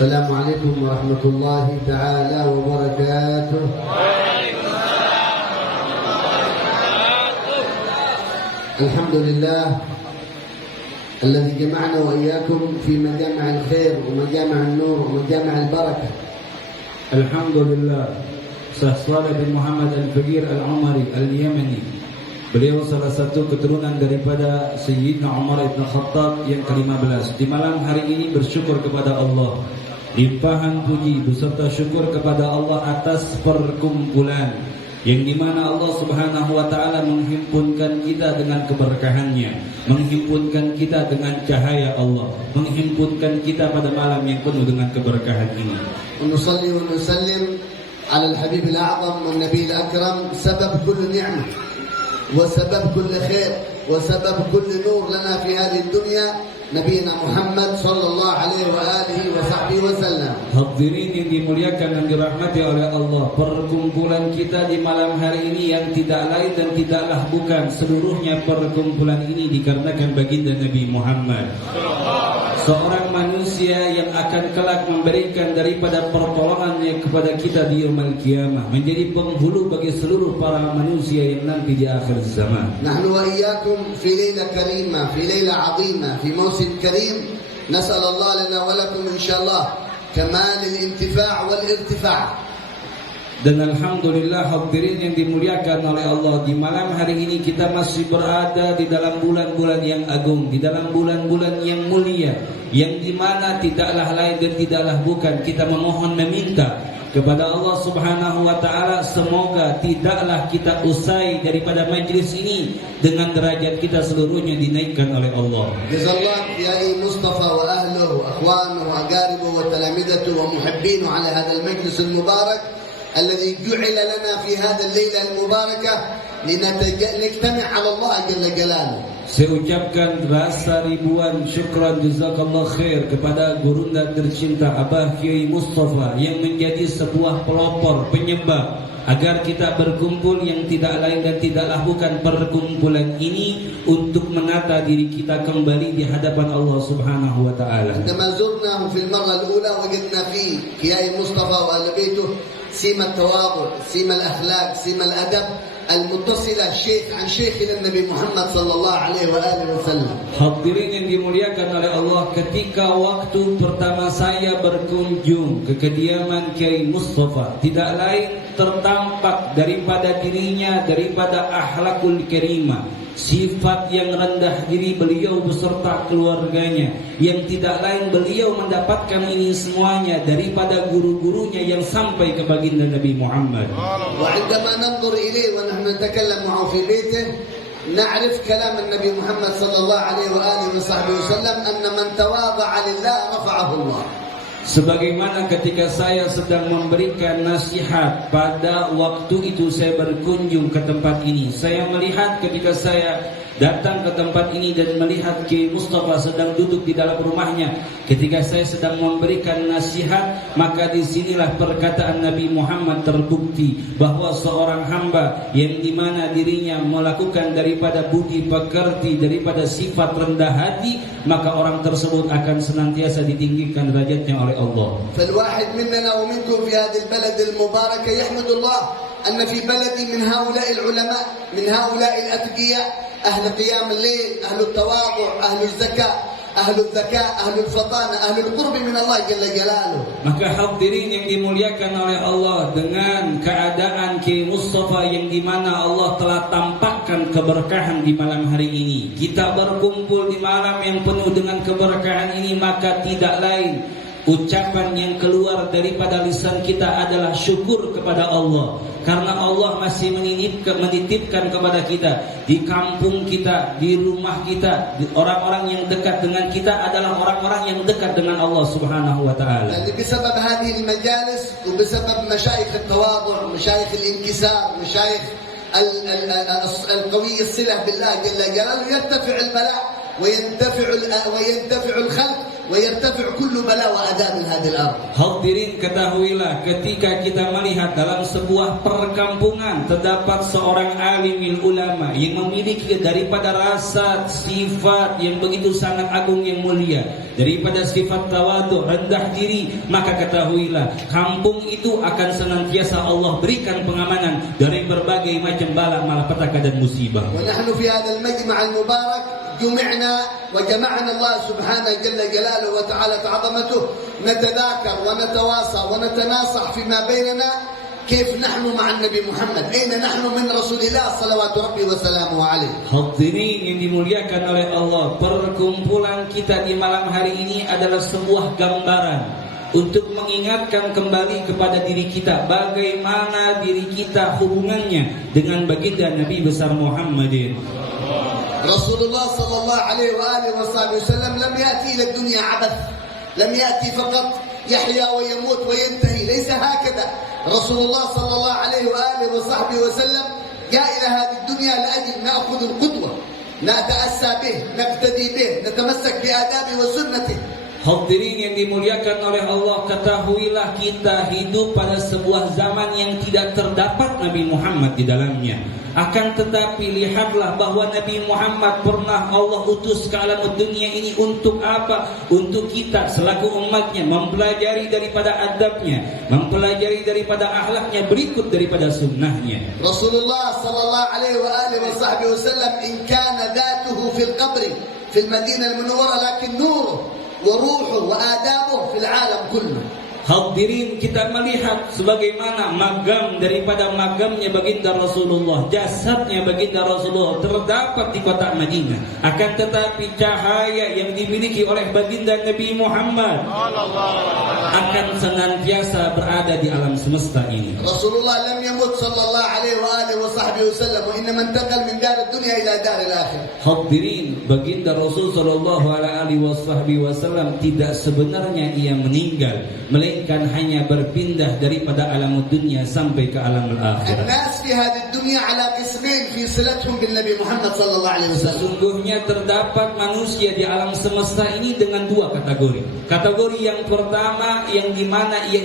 Assalamualaikum warahmatullahi ta'ala wabarakatuh. Alhamdulillah alladhi jama'na wa iyyakum fi majama' al-khair wa majama' an-nur wa majama' al-barakah. Alhamdulillah, Syekh Shalih bin Muhammad Al-Faqir Al-Umari Al-Yamani, beliau salah satu keturunan daripada Sayyidina Umar ibn Khattab yang ke-15. Di malam hari ini bersyukur kepada Allah, limpahan puji beserta syukur kepada Allah atas perkumpulan yang dimana Allah Subhanahu wa ta'ala menghimpunkan kita dengan keberkahannya, menghimpunkan kita dengan cahaya Allah, menghimpunkan kita pada malam yang penuh dengan keberkahan ini. Nusalli wa nusallim ala al-habib al-a'zam wa nabi al-akram, sabab kulli ni'mah wa sabab kulli khair wa sabab kulli nur lana fi hadhihi ad-dunya, Nabiina Muhammad sallallahu alaihi wa alihi wa sahbihi wasallam. Hadirin yang dimuliakan dan dirahmati oleh Allah, perkumpulan kita di malam hari ini yang tidak lain dan tidaklah bukan, seluruhnya perkumpulan ini dikarenakan baginda Nabi Muhammad, seorang manusia yang akan kelak memberikan daripada pertolongannya kepada kita di yaumul qiyamah, menjadi penghulu bagi seluruh para manusia yang nanti di akhir zaman. Nahnu wa iyyakum fi lailah karimah, fi lailah 'azimah, fi mawsim karim. Nas'al Allah lana wa lakum insyaallah kamal al-intifa' wal irtifa'. Dan alhamdulillah hadirin yang dimuliakan oleh Allah, di malam hari ini kita masih berada di dalam bulan-bulan yang agung, di dalam bulan-bulan yang mulia, yang dimana tidaklah lain dan tidaklah bukan kita memohon meminta kepada Allah Subhanahu wa ta'ala, semoga tidaklah kita usai daripada majlis ini dengan derajat kita seluruhnya dinaikkan oleh Allah. Jazallah Kiai Mustafa wa ahluhu, akhwanuhu wa aqaribuhu wa talamidatuhu wa muhibbinu ala hadha al-majlis al-mubarak alladhi ju'ila lana fi hadha al-layla al-mubarakah linajtami' ala Allah jalla jalaluhu. Saya ucapkan rasa ribuan syukran jazakallah khair kepada gurunda tercinta Abah Kiai Mustafa yang menjadi sebuah pelopor penyebab agar kita berkumpul yang tidak lain dan tidaklah bukan perkumpulan ini untuk menata diri kita kembali di hadapan Allah Subhanahu wa ta'ala. Indama zurnahu fil marra al-ula wajadna fi Kiai Mustafa wa ahli baituh sima at-tawadhu, sima al-akhlaq, sima al-adab al-muttasilah syekh an syekhina Nabi Muhammad sallallahu alaihi wa alihi wasallam. Hadirin yang dimuliakan oleh Allah, ketika waktu pertama saya berkunjung ke kediaman Kiai Mustafa, tidak lain tertampak daripada dirinya, daripada akhlakul karimah, sifat yang rendah diri beliau beserta keluarganya, yang tidak lain beliau mendapatkan ini semuanya daripada guru-gurunya yang sampai ke baginda Nabi Muhammad. Wa 'indama nanzur ilayhi wa nahnu natakallamu 'an fi baitihi na'rif kalam an-nabi Muhammad sallallahu alaihi wa alihi wa sahbihi wasallam anna man tawadha'a lillah rafa'ahu Allah. Sebagaimana ketika saya sedang memberikan nasihat pada waktu itu saya berkunjung ke tempat ini, saya melihat ketika saya datang ke tempat ini dan melihat Kiai Mustafa sedang duduk di dalam rumahnya ketika saya sedang memberikan nasihat, maka disinilah perkataan Nabi Muhammad terbukti bahwa seorang hamba yang dimana dirinya melakukan daripada budi pekerti, daripada sifat rendah hati, maka orang tersebut akan senantiasa ditinggikan derajatnya oleh Allah. فالواحد مننا ومنكم في هذه البلد المباركة يحمد الله أن في بلدي من هؤلاء العلماء، من هؤلاء الأتقياء، أهل قيام الليل، أهل التواضع، أهل الزكاة، أهل الذكاء، أهل الفطانة، أهل القرب من الله جل جلاله. Maka hadirin yang dimuliakan oleh Allah, dengan keadaan Kiai Mustafa yang dimana Allah telah tampakkan keberkahan di malam hari ini, kita berkumpul di malam yang penuh dengan keberkahan ini, maka tidak lain ucapan yang keluar daripada lisan kita adalah syukur kepada Allah, karena Allah masih menitipkan kepada kita di kampung kita, di rumah kita, orang-orang yang dekat dengan kita adalah orang-orang yang dekat dengan Allah Subhanahu wa taala. Dan بسبب هذه المجالس وبسبب مشايخ التواضع، مشايخ الانكسار، مشايخ القوي الصلة بالله جل جلاله يرتفع البلاء وينتفع الخلق ويرتفع كل بلاء وأذى من هذه الأرض. Hadirin, ketahuilah ketika kita melihat dalam sebuah perkampungan terdapat seorang alimil ulama yang memiliki daripada rasa sifat yang begitu sangat agung yang mulia, daripada sifat tawadhu, rendah diri, maka ketahuilah kampung itu akan senantiasa Allah berikan pengamanan dari berbagai macam bala malapetaka dan musibah. ونحن في هذا المجمع المبارك وجمعنا الله سبحانه جل جلاله وتعالى عظمته نتذاكر ونتواصى ونتناصح فيما بيننا كيف نحن مع النبي محمد، أين نحن من رسول الله صلوات ربي وسلامه عليه. Hadirin yang dimuliakan oleh Allah, perkumpulan kita di malam hari ini adalah sebuah gambaran untuk mengingatkan kembali kepada diri kita bagaimana diri kita hubungannya dengan baginda Nabi besar Muhammadin. رسول الله صلى الله عليه وآله وصحبه وسلم لم يأتي إلى الدنيا عبث، لم يأتي فقط يحيا ويموت وينتهي، ليس هكذا. رسول الله صلى الله عليه وآله وصحبه وسلم جاء إلى هذه الدنيا لأجل نأخذ القدوة، نتأسى به، نقتدي به، نتمسك بآدابه وسنته. Hadirin yang dimuliakan oleh Allah, ketahuilah kita hidup pada sebuah zaman yang tidak terdapat Nabi Muhammad di dalamnya. Akan tetapi lihatlah bahwa Nabi Muhammad pernah Allah utus ke alam dunia ini untuk apa? Untuk kita selaku umatnya mempelajari daripada adabnya, mempelajari daripada akhlaknya, berikut daripada sunnahnya. Rasulullah sallallahu alaihi wa alihi wasallam in kana dhatuhu fil qabri fil Madinah al-Munawwarah lakin nuruhu وروحه وآدابه في العالم كله. Hadirin, kita melihat sebagaimana magam daripada magamnya baginda Rasulullah, jasadnya baginda Rasulullah terdapat di kota Madinah. Akan tetapi cahaya yang dimiliki oleh baginda Nabi Muhammad akan senantiasa berada di alam semesta ini. Rasulullah lam yamut sallallahu alaihi wa alihi wa sahbihi wasallam wa inna man taqal min dar dunya ila dar al-akhir. Hadirin, baginda Rasul sallallahu alaihi wasallam tidak sebenarnya ia meninggal, melainkan hanya berpindah daripada alam dunia sampai ke alam akhirat. الناس في هذه الدنيا على قسمين في صلتهم بالنبي محمد صلى الله عليه وسلم. Sesungguhnya terdapat manusia di alam semesta ini dengan dua kategori. Kategori yang pertama yang dimana ia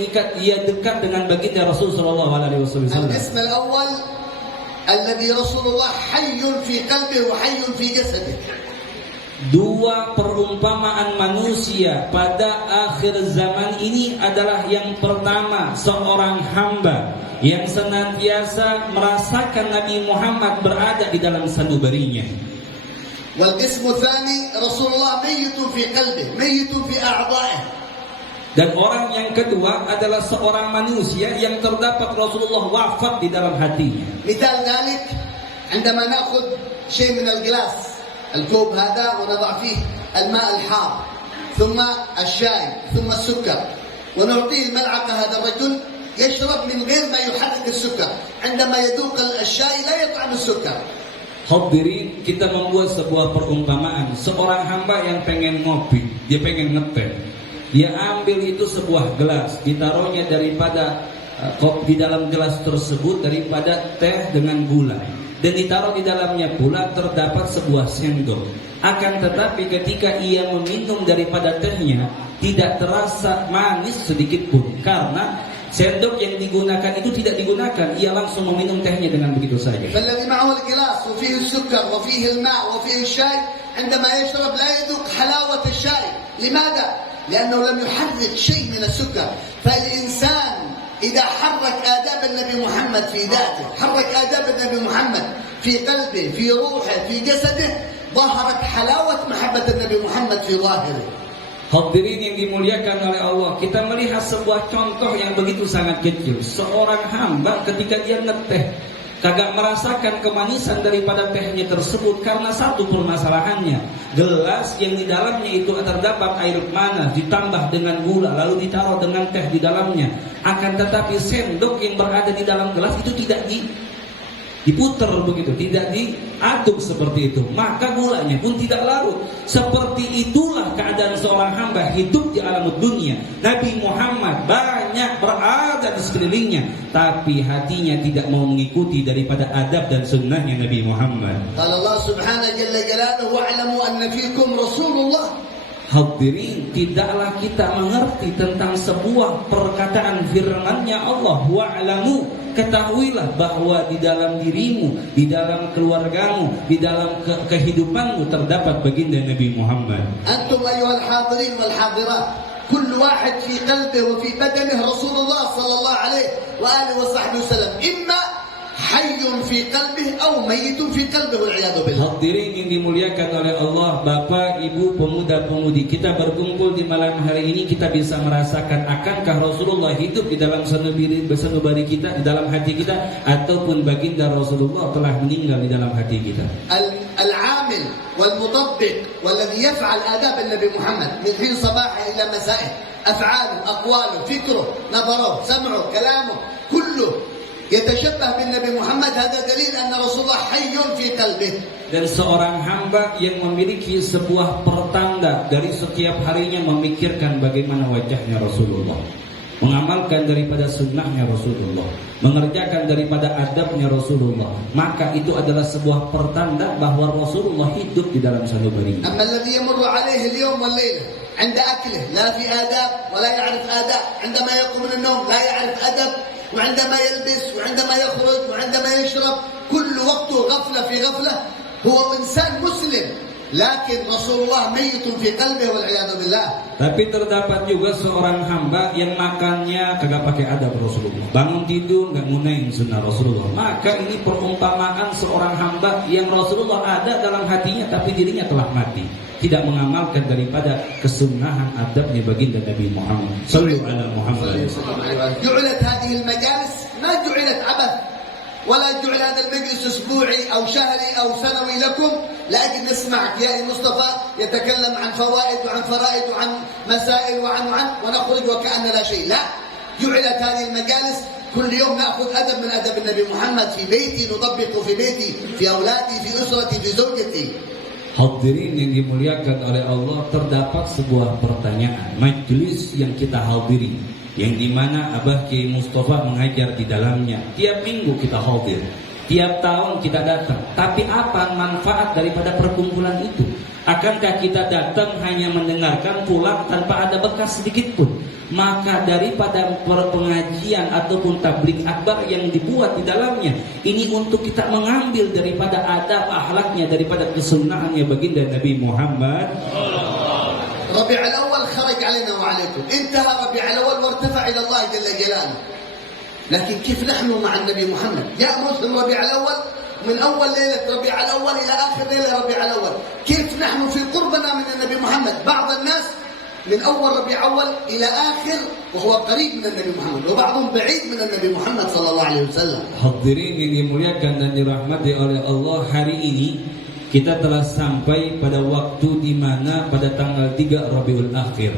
dekat dengan baginda Rasul sallallahu alaihi wasallam. القسم الأول الذي رسول الله حي في قلبه وحي في جسده. Dua perumpamaan manusia pada akhir zaman ini adalah yang pertama, seorang hamba yang senantiasa merasakan Nabi Muhammad berada di dalam sanubarinya. والقسم الثاني رسول الله ميت في قلبه ميت في أعضائه. Dan orang yang kedua adalah seorang manusia yang terdapat Rasulullah wafat di dalam hatinya. مثال ذلك عندما نأخذ شيء من الغلاس الكوب هذا ونضع فيه الماء الحار ثم الشاي ثم السكر ونعطيه الملعقة، هذا الرجل يشرب من غير ما يحرك السكر، عندما يذوق الشاي لا يطعم السكر. Hadirin, kita membuat sebuah perumpamaan. Seorang hamba yang pengen ngopi, dia pengen ngeteh, dia ambil itu sebuah gelas, ditaruhnya daripada di dalam gelas tersebut daripada teh dengan gula. dan ditaruh di dalamnya pula terdapat sebuah sendok. Akan tetapi ketika ia meminum daripada tehnya, tidak terasa manis sedikit pun, karena sendok yang digunakan itu tidak digunakan, ia langsung meminum tehnya dengan begitu saja. فالذي معه الجلاس وفيه السكر وفيه الماء وفيه الشاي عندما يشرب لا يذوق حلاوة الشاي. لماذا؟ لأنه لم يحرك شيء من السكر. فالإنسان إذا حرك آداب النبي محمد في ذاته، حرك آداب النبي محمد في قلبه، في روحه، في جسده، ظهرت حلاوة محبة النبي محمد في ظاهره. Hadirin yang dimuliakan oleh Allah, kita melihat sebuah contoh yang begitu sangat kecil. Seorang hamba ketika dia ngeteh, kagak merasakan kemanisan daripada tehnya tersebut karena satu permasalahannya. Gelas yang di dalamnya itu terdapat air panas ditambah dengan gula lalu ditaruh dengan teh di dalamnya. Akan tetapi sendok yang berada di dalam gelas itu tidak diputer begitu, tidak diaduk seperti itu, maka gulanya pun tidak larut. Seperti itulah keadaan seorang hamba hidup di alam dunia. Nabi Muhammad banyak berada di sekelilingnya, tapi hatinya tidak mau mengikuti daripada adab dan sunnahnya Nabi Muhammad. Allah subhanahu jalla jalaluhu wa'lamu anna fikum Rasulullah. Hadirin, tidaklah kita mengerti tentang sebuah perkataan firman-Nya Allah, wa'lamu, ketahuilah bahwa di dalam dirimu, di dalam keluargamu, di dalam kehidupanmu terdapat baginda Nabi Muhammad. Antum ayyuhal hadirin wal hadirat, kullu wahid fi qalbihi wa fi badanihi Rasulullah sallallahu alaihi wa alihi wa sahbihi wasallam, imma hayyun fi qalbihi aw mayyitun fi qalbihi wal iyad billah. Hadirin yang dimuliakan oleh Allah, Bapak, Ibu, pemuda-pemudi, kita berkumpul di malam hari ini, kita bisa merasakan akankah Rasulullah hidup di dalam sanubari kita, di dalam hati kita, ataupun baginda Rasulullah telah meninggal di dalam hati kita. Al-amil wal mutabbiq walladhi yaf'al adab an-nabi Muhammad min hin sabahi ila masa'ih, af'aluhu, aqwaluhu, fikruhu, nazaruhu, sam'uhu, kalamuhu, kulluhu يتشبه بالنبي محمد. هذا دليل أن رسول الله حي في قلبه. Dan seorang hamba yang memiliki sebuah pertanda dari setiap harinya memikirkan bagaimana wajahnya Rasulullah, mengamalkan daripada sunnahnya Rasulullah, mengerjakan daripada adabnya Rasulullah, maka itu adalah sebuah pertanda bahwa Rasulullah hidup di dalam sanubarinya. أما الذي يمر عليه اليوم والليلة عند أكله لا في آداب ولا يعرف آداب، عندما يقوم من النوم لا يعرف أدب، وعندما يلبس وعندما يخرج وعندما يشرب كل وقته غفلة في غفلة. هو إنسان مسلم لكن رسول الله ميت في قلبه والعياذ بالله. Tapi terdapat juga seorang hamba yang makannya kagak pakai adab Rasulullah, bangun tidur nggak ngunain sunnah Rasulullah. Maka ini perumpamaan seorang hamba yang Rasulullah ada dalam hatinya tapi dirinya telah mati, tidak mengamalkan daripada kesunahan adabnya baginda Nabi Muhammad sallallahu alaihi wasallam. جعلت هذه المجالس ما جعلت عبث ولا جعل هذا المجلس اسبوعي او شهري او سنوي لكم لاجل نسمعك يا مصطفى يتكلم عن فوائد وعن فرائد وعن مسائل وعن ونخرج وكأن لا شيء. لا، جعلت هذه المجالس كل يوم ناخذ ادب من ادب النبي محمد في بيتي، نطبقه في بيتي، في اولادي، في اسرتي، في زوجتي. Hadirin yang dimuliakan oleh Allah, terdapat sebuah pertanyaan majelis yang kita hadiri, yang dimana Abah Kiai Mustafa mengajar di dalamnya. Tiap minggu kita hadir, tiap tahun kita datang. Tapi apa manfaat daripada perkumpulan itu? Akankah kita datang hanya mendengarkan pulang tanpa ada bekas sedikit pun? Maka daripada pengajian ataupun tabligh akbar yang dibuat di dalamnya, ini untuk kita mengambil daripada adab akhlaknya, daripada kesunahannya baginda Nabi Muhammad. ربيع الأول خرج علينا وعليكم، انتهى ربيع الأول وارتفع إلى الله جل جلاله. لكن كيف نحن مع النبي محمد؟ جاء مسلم ربيع الأول، من أول ليلة ربيع الأول إلى آخر ليلة ربيع الأول. كيف نحن في قربنا من النبي محمد؟ بعض الناس من أول ربيع أول إلى آخر وهو قريب من النبي محمد، وبعضهم بعيد من النبي محمد صلى الله عليه وسلم. Hadirin yang dimuliakan dan dirahmati oleh Allah, hari ini kita telah sampai pada waktu di mana pada tanggal 3 Rabiul Akhir.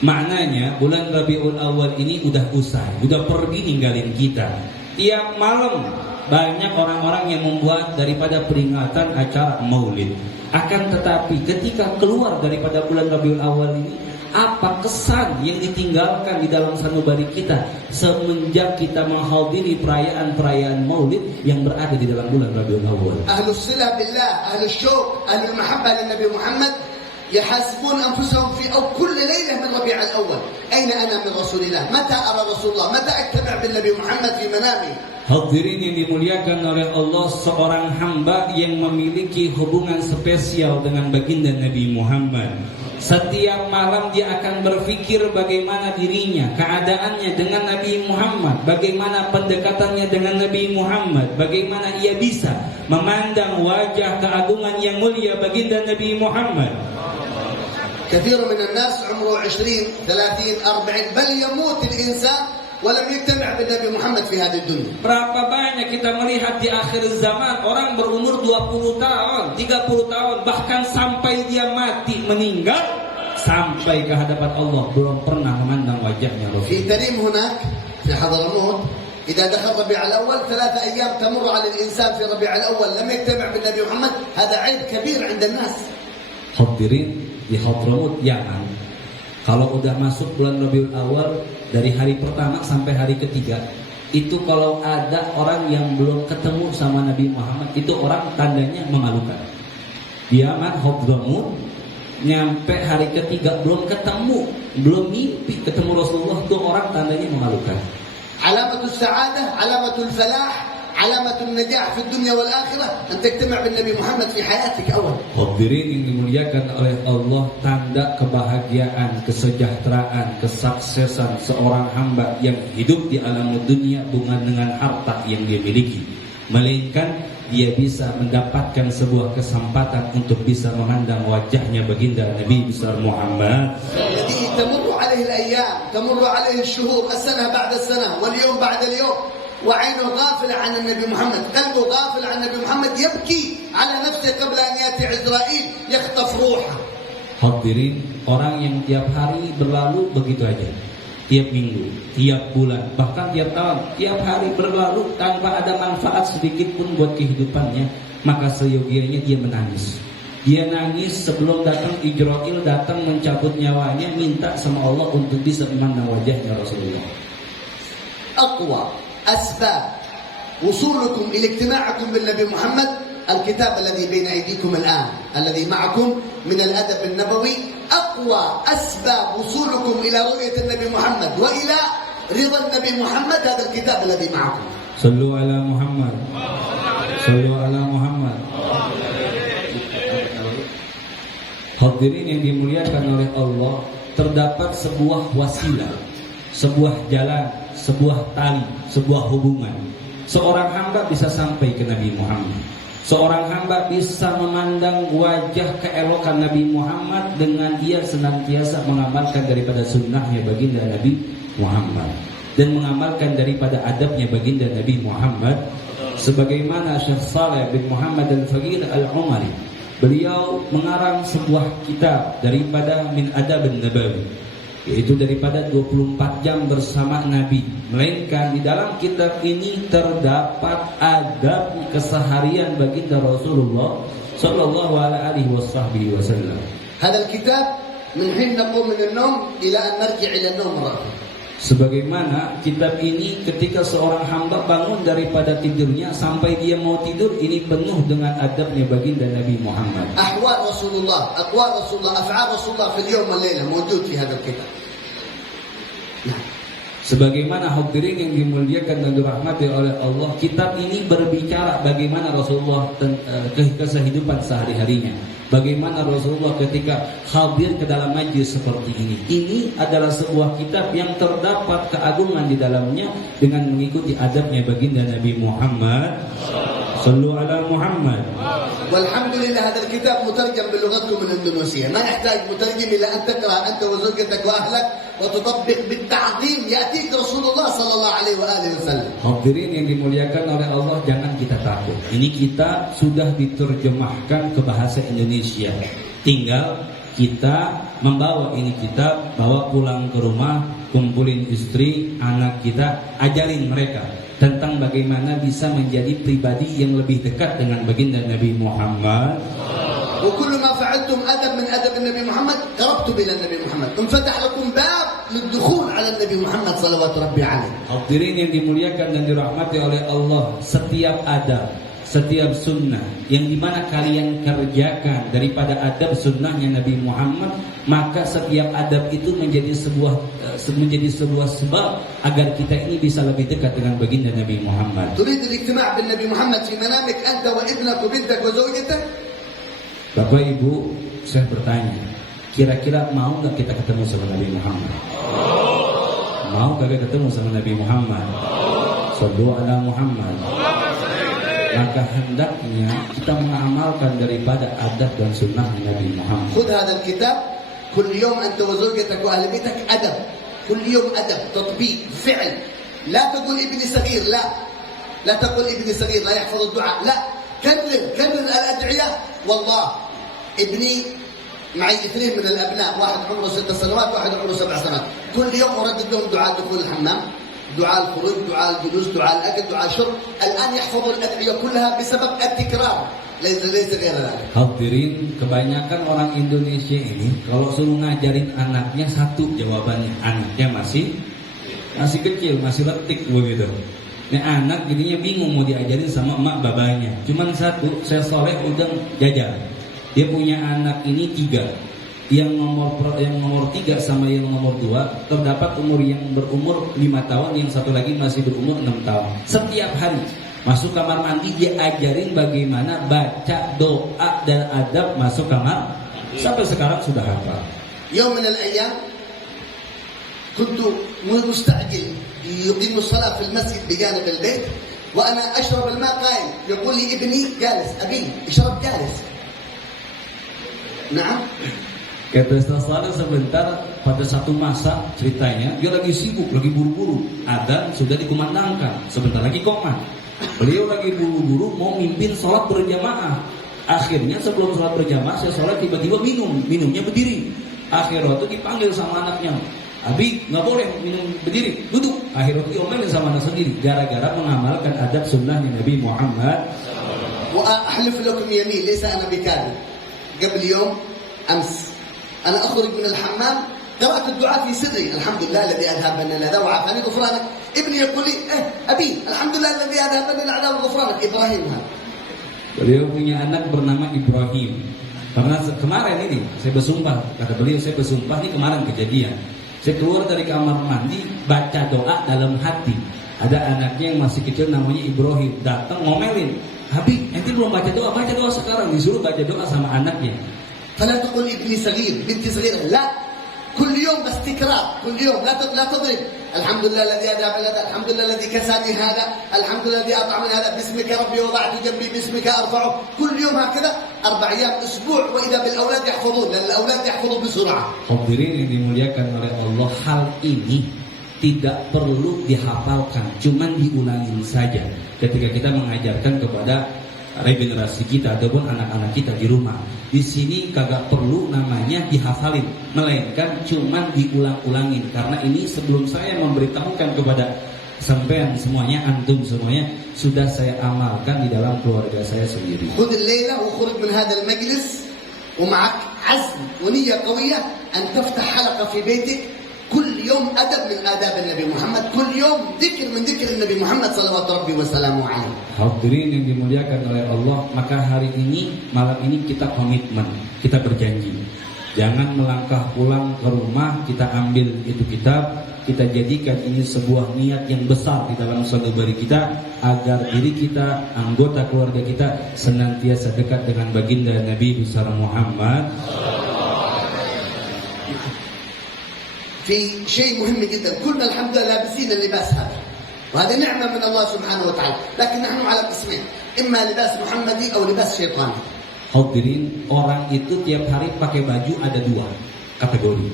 Maknanya bulan Rabiul Awal ini udah usai, udah pergi ninggalin kita. Tiap malam banyak orang-orang yang membuat daripada peringatan acara Maulid. Akan tetapi ketika keluar daripada bulan Rabiul Awal ini, apa kesan yang ditinggalkan di dalam sanubari kita semenjak kita menghadiri perayaan-perayaan Maulid yang berada di dalam bulan Rabiul Awwal. Ahlus silah billah, ahlus syuq, ahlul mahabbah lin Nabi Muhammad يحاسبون أنفسهم في أو كل ليلة من ربيع الأول أين أنا من رسول الله متى أرى رسول الله متى أجتمع بالنبي محمد في منامي. Hadirin yang dimuliakan oleh Allah, seorang hamba yang memiliki hubungan spesial dengan baginda Nabi Muhammad. Setiap malam dia akan berpikir bagaimana dirinya, keadaannya dengan Nabi Muhammad, bagaimana pendekatannya dengan Nabi Muhammad, bagaimana ia bisa memandang wajah keagungan yang mulia baginda Nabi Muhammad. كثير من الناس عمره 20 30 40 بل يموت الإنسان ولم يجتمع بالنبي محمد في هذه الدنيا. Berapa banyak kita melihat di akhir zaman orang berumur 20 tahun, 30 tahun, bahkan sampai dia mati meninggal sampai ke hadapan Allah belum pernah memandang wajahnya Rasul. في تريم هناك في حضرموت إذا دخل ربيع الأول 3 أيام تمر على الإنسان في ربيع الأول لم يجتمع بالنبي محمد هذا عيب كبير عند الناس. Hadirin di Hadramut Yaman, kalau udah masuk bulan Rabiul Awal dari hari pertama sampai hari ketiga, itu kalau ada orang yang belum ketemu sama Nabi Muhammad, itu orang tandanya memalukan. Di Yaman Hadramut nyampe hari ketiga belum ketemu, belum mimpi ketemu Rasulullah, itu orang tandanya memalukan. Alamatul sa'adah, alamatul falah, alamatul najah fi dunya wal akhirah an tajtama' bin Nabi Muhammad fi hayatik awal. Hadirin yang dimuliakan oleh Allah, tanda kebahagiaan, kesejahteraan, kesuksesan seorang hamba yang hidup di alam dunia bukan dengan harta yang dia miliki, melainkan dia bisa mendapatkan sebuah kesempatan untuk bisa memandang wajahnya baginda Nabi besar Muhammad. Alladhi tamurru alaihi al-ayyam, tamurru alaihi ash-shuhur, as-sanah ba'da as-sanah, wal yawm ba'da al-yawm. وعينه غافلة عن النبي محمد قلبه غافل عن النبي محمد يبكي على نفسه قبل أن يأتي عزرائيل يخطف روحه. Hadirin, orang yang tiap hari berlalu begitu aja, tiap minggu, tiap bulan, bahkan tiap tahun, tiap hari berlalu tanpa ada manfaat sedikit pun buat kehidupannya, maka seyogianya dia menangis. Dia nangis sebelum datang Israil, datang mencabut nyawanya, minta sama Allah untuk bisa memandang wajahnya Rasulullah. أقوى أسباب وصولكم إلى اجتماعكم بالنبي محمد الكتاب الذي بين أيديكم الآن الذي معكم من الأدب النبوي. أقوى أسباب وصولكم إلى رؤية النبي محمد وإلى رضا النبي محمد هذا الكتاب الذي معكم. صلوا على محمد، صلوا على محمد. Hadirin yang dimuliakan oleh Allah, terdapat sebuah wasilah, sebuah jalan, sebuah tali, sebuah hubungan. Seorang hamba bisa sampai ke Nabi Muhammad. Seorang hamba bisa memandang wajah keelokan Nabi Muhammad dengan ia senantiasa mengamalkan daripada sunnahnya baginda Nabi Muhammad dan mengamalkan daripada adabnya baginda Nabi Muhammad. Sebagaimana Syekh Saleh bin Muhammad Al-Faqir Al-Umari, beliau mengarang sebuah kitab daripada Min Adabin Nabawi, yaitu daripada 24 jam bersama Nabi, melainkan di dalam kitab ini terdapat adab keseharian baginda Rasulullah sallallahu alaihi wasallam. Hadal kitab min hin naqum min an-nawm ila an narji' ila an-nawm marrah. Sebagaimana kitab ini ketika seorang hamba bangun daripada tidurnya sampai dia mau tidur, ini penuh dengan adabnya baginda Nabi Muhammad. Ahwal Rasulullah, aqwal Rasulullah, af'al Rasulullah fil yawm wal laylah mawjud fi hadzal kitab. Sebagaimana hadirin yang dimuliakan dan dirahmati oleh Allah, kitab ini berbicara bagaimana Rasulullah kehidupan sehari-harinya. Bagaimana Rasulullah ketika hadir ke dalam majlis seperti ini. Ini adalah sebuah kitab yang terdapat keagungan di dalamnya dengan mengikuti adabnya baginda Nabi Muhammad. Sallu ala Muhammad. Walhamdulillah hadal kitab mutarjam bilughatkum al-Indonesia. Ma yahtaj mutarjim ila an taqra anta wa zawjatak wa ahlak wa tutabbiq bit-ta'zim ya'tik Rasulullah sallallahu alaihi wa alihi wasallam. Hadirin yang dimuliakan oleh Allah, jangan kita takut. Ini kita sudah diterjemahkan ke bahasa Indonesia. Tinggal kita membawa ini kitab, bawa pulang ke rumah, kumpulin istri, anak kita, ajarin mereka tentang bagaimana bisa menjadi pribadi yang lebih dekat dengan baginda Nabi Muhammad. وكل ما فعلتم أدب من أدب النبي محمد قربتم إلى النبي محمد، انفتح لكم باب للدخول على النبي محمد صلوات ربي عليه. Hadirin yang dimuliakan dan dirahmati oleh Allah, setiap adab, setiap sunnah yang dimana kalian kerjakan daripada adab sunnahnya Nabi Muhammad, maka setiap adab itu menjadi sebuah sebab agar kita ini bisa lebih dekat dengan baginda Nabi Muhammad. تريد الاجتماع بالنبي محمد في منامك أنت وابنك وبنتك وزوجتك؟ Bapak Ibu, saya bertanya, kira-kira mau nggak kita ketemu sama Nabi Muhammad? Mau gak ketemu sama Nabi Muhammad? Sallu ala Muhammad. Maka hendaknya kita mengamalkan daripada adab dan sunnah Nabi Muhammad. خذ هذا الكتاب كل يوم أنت وزوجتك وأهل بيتك أدب، كل يوم أدب، تطبيق، فعل. لا تقول ابني صغير، لا تقول ابني صغير لا يحفظ الدعاء، لا، كرر الأدعية. والله ابني معي 2 من الأبناء، واحد عمره 6 سنوات واحد عمره 7 سنوات، كل يوم أردد لهم دعاء دخول الحمام، دعاء الخروج، دعاء الجلوس، دعاء الأكل، دعاء الشرب. الآن يحفظوا الأدعية كلها بسبب التكرار، ليس غير ذلك. Hadirin, kebanyakan orang Indonesia ini kalau suruh ngajarin anaknya satu jawabannya, anaknya masih kecil, masih letik begitu. Nah, anak jadinya bingung mau diajarin sama emak babanya. Cuman satu, saya soleh udang jajar. Dia punya anak ini 3. Yang nomor 3 sama yang nomor 2 terdapat yang berumur 5 tahun, yang satu lagi masih berumur 6 tahun. Setiap hari masuk kamar mandi dia ajarin bagaimana baca doa dan adab masuk kamar. Sampai sekarang sudah hafal. يوم من الأيام كنت مستعجل يقيم الصلاة في المسجد بجانب البيت، وأنا أشرب الماء قائم، يقول لي ابني جالس، أبي اشرب جالس. نعم. Kata setelah sebentar, pada satu masa ceritanya dia lagi sibuk, lagi buru-buru, adzan sudah dikumandangkan, sebentar lagi qomat. Beliau lagi buru-buru mau mimpin sholat berjamaah. Akhirnya sebelum sholat berjamaah, saya sholat tiba-tiba minumnya berdiri. Akhirnya itu dipanggil sama anaknya, Abi nggak boleh minum berdiri, duduk. Akhirnya diomelin sama anak sendiri, gara-gara mengamalkan adab sunnahnya Nabi Muhammad. وأحلف لكم يمين ليس أنا بكاذب، قبل يوم أمس أنا أخرج من الحمام قرأت الدعاء في سري، الحمد لله الذي أذهب بنا الأذى وعافاني غفرانك. ابني يقول لي أبي الحمد لله الذي أذهب بنا الأذى وغفرانك. إبراهيم هذا. Beliau punya anak bernama Ibrahim. Karena kemarin ini saya bersumpah, kata beliau, saya bersumpah ini kemarin kejadian. Saya keluar dari kamar mandi baca doa dalam hati. Ada anaknya yang masih kecil namanya Ibrahim, datang ngomelin, Habib, nanti belum baca doa sekarang. Disuruh baca doa sama anaknya. فلا تقول ابني صغير بنتي صغيرة، لا، كل يوم بس تكرار، كل يوم لا تضرب. الحمد لله الذي أذهب الأذى، الحمد لله الذي كساني هذا، الحمد لله الذي أطعمني هذا، باسمك ربي وضعت جنبي، باسمك أرفعه. كل يوم هكذا 4 أيام أسبوع، وإذا بالأولاد يحفظون، لأن الأولاد يحفظوا بسرعة. Hadirin yang dimuliakan oleh Allah, hal ini tidak perlu dihafalkan, cuman diulangin saja ketika kita mengajarkan kepada regenerasi kita ataupun anak-anak kita di rumah. Di sini kagak perlu namanya dihafalin, melainkan cuman diulang-ulangin. Karena ini sebelum saya memberitahukan kepada sampean semuanya, antum semuanya, sudah saya amalkan di dalam keluarga saya sendiri. خذ الليلة وخرج من هذا المجلس ومعك عزم ونية قوية أن تفتح حلقة في بيتك كل يوم أدب من آداب النبي محمد، كل يوم ذكر من ذكر النبي محمد صلوات ربي وسلامه عليه. Hadirin yang dimuliakan oleh Allah, maka hari ini, malam ini kita komitmen, kita berjanji, jangan melangkah pulang ke rumah, kita ambil itu kitab, kita jadikan ini sebuah niat yang besar di dalam sadubari kita, agar diri kita, anggota keluarga kita senantiasa dekat dengan baginda Nabi besar Muhammad. في شيء مهم جدا، كلنا الحمد لله لابسين اللباس هذا، وهذه نعمة من الله سبحانه وتعالى، لكن نحن على قسمين، إما لباس محمدي أو لباس شيطاني. Hadirin, orang itu tiap hari pakai baju ada 2 kategori.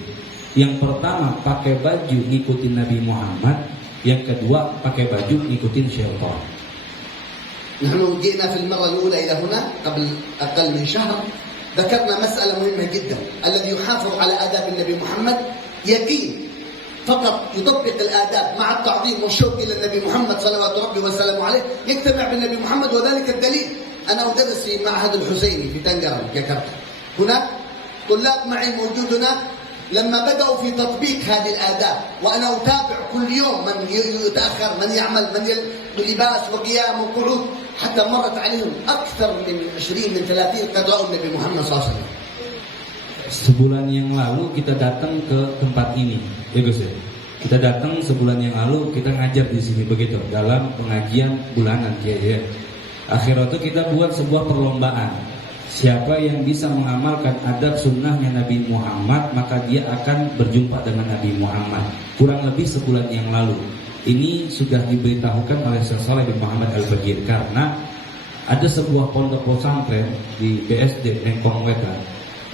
Yang pertama pakai baju ngikutin Nabi Muhammad, yang kedua pakai baju ngikutin syaitan. نحن جئنا في المرة الأولى إلى هنا قبل أقل من شهر، ذكرنا مسألة مهمة جدا، الذي يحافظ على آداب النبي محمد يقين فقط يطبق الآداب مع التعظيم والشوق إلى النبي محمد صلوات ربي وسلامه عليه، يجتمع بالنبي محمد. وذلك الدليل أنا أدرس في معهد الحسيني في تنقرة جاكرتا. هناك طلاب معي موجود هناك لما بدأوا في تطبيق هذه الآداب، وأنا أتابع كل يوم من يتأخر، من يعمل، من لباس وقيام وقعود، حتى مرت عليهم أكثر من 20 من 30 قد رأوا النبي محمد صلى الله عليه وسلم. Sebulan yang lalu kita datang ke tempat ini, ya Gus ya. Kita datang sebulan yang lalu, kita ngajar di sini begitu dalam pengajian bulanan ya. Akhirnya itu kita buat sebuah perlombaan. Siapa yang bisa mengamalkan adab sunnahnya Nabi Muhammad, maka dia akan berjumpa dengan Nabi Muhammad. Kurang lebih sebulan yang lalu. Ini sudah diberitahukan oleh Syekh Shalih bin Muhammad Al-Bagir, karena ada sebuah pondok pesantren di BSD Nengkong Wetan.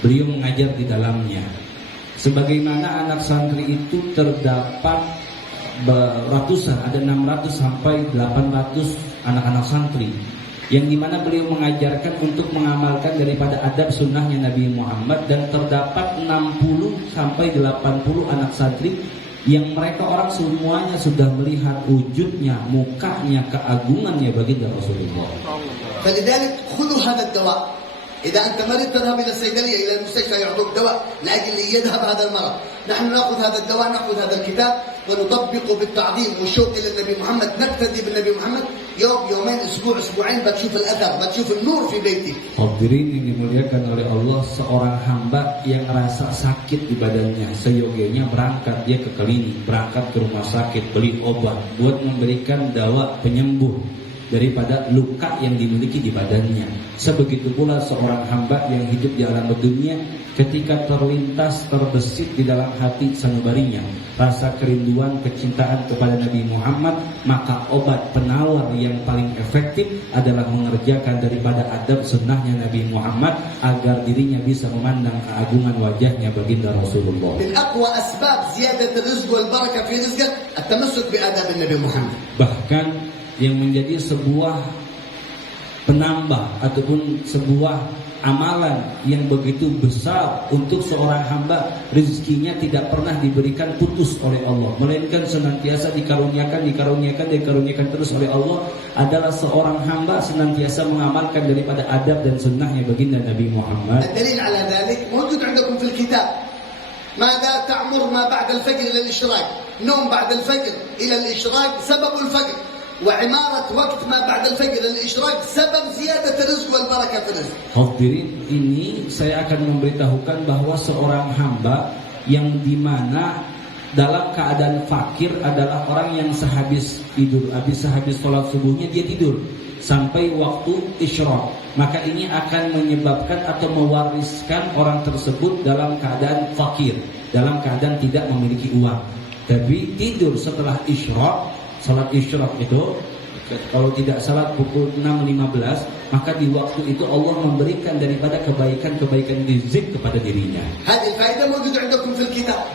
Beliau mengajar di dalamnya. Sebagaimana anak santri itu terdapat ratusan, ada 600 sampai 800 anak-anak santri, yang dimana beliau mengajarkan untuk mengamalkan daripada adab sunnahnya Nabi Muhammad, dan terdapat 60 sampai 80 anak santri yang mereka orang semuanya sudah melihat wujudnya, mukanya, keagungannya baginda Rasulullah. فلذلك خذوا هذا الدواء. إذا أنت مريض تذهب إلى الصيدلية، إلى المستشفى، يعطوك دواء لأجل يذهب هذا المرض. نحن نأخذ هذا الدواء، نأخذ هذا الكتاب ونطبقه بالتعظيم والشوق إلى النبي محمد، نقتدي بالنبي محمد. يوم يومين أسبوع أسبوعين بتشوف الأثر، بتشوف النور في بيتك. Hadirin yang dimuliakan oleh Allah, seorang hamba yang rasa sakit di badannya, seyogianya berangkat dia ke klinik, berangkat ke rumah sakit, beli obat buat memberikan dawa penyembuh daripada luka yang dimiliki di badannya. Sebegitu pula seorang hamba yang hidup di alam dunia, ketika terlintas terbesit di dalam hati sanubarinya rasa kerinduan, kecintaan kepada Nabi Muhammad, maka obat penawar yang paling efektif adalah mengerjakan daripada adab sunnahnya Nabi Muhammad, agar dirinya bisa memandang keagungan wajahnya baginda Rasulullah. من أقوى أسباب زيادة الرزق والبركة في رزقك التمسك بآداب النبي محمد. Bahkan yang menjadi sebuah penambah ataupun sebuah amalan yang begitu besar untuk seorang hamba, rezekinya tidak pernah diberikan putus oleh Allah, melainkan senantiasa dikaruniakan terus oleh Allah, adalah seorang hamba senantiasa mengamalkan daripada adab dan sunnahnya baginda Nabi Muhammad. الدليل على ذلك موجود عندكم في الكتاب. ماذا تعمر ما بعد الفجر إلى الإشراق؟ نوم بعد الفجر إلى الإشراق سبب الفجر، وعمارة وقت ما بعد الفجر للإشراق سبب زيادة الرزق والبركة في الرزق. Hadirin, ini saya akan memberitahukan bahwa seorang hamba yang dimana dalam keadaan fakir adalah orang yang sehabis sholat subuhnya dia tidur sampai waktu isyraq, maka ini akan menyebabkan atau mewariskan orang tersebut dalam keadaan fakir, dalam keadaan tidak memiliki uang, tapi tidur setelah isyraq. Salat isyraq itu kalau tidak salat pukul 6.15, maka di waktu itu Allah memberikan daripada kebaikan-kebaikan rizq kepada dirinya.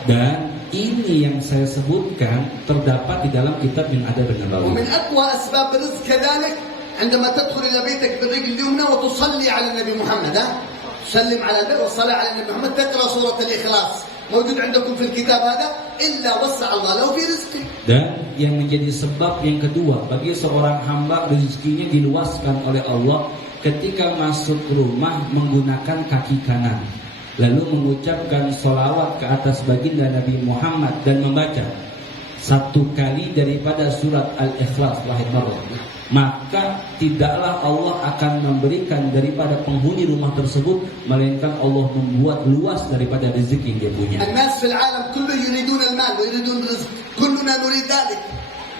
Dan ini yang saya sebutkan terdapat di dalam kitab yang ada dengan Nabawi. ومن أقوى أسباب الرزق كذلك عندما تدخل إلى بيتك بالرجل اليمنى وتصلي على النبي محمد، تسلم على النبي والصلاة على النبي محمد، تقرأ سورة الإخلاص. موجود عندكم في الكتاب هذا إلا وسع الله له في رزقه. Dan yang menjadi sebab yang kedua bagi seorang hamba rezekinya diluaskan oleh Allah ketika masuk rumah menggunakan kaki kanan, lalu mengucapkan sholawat ke atas baginda Nabi Muhammad dan membaca satu kali daripada surat Al-Ikhlas wahid marrah, maka tidaklah Allah akan memberikan daripada penghuni rumah tersebut, melainkan Allah membuat luas daripada rezeki yang dia punya.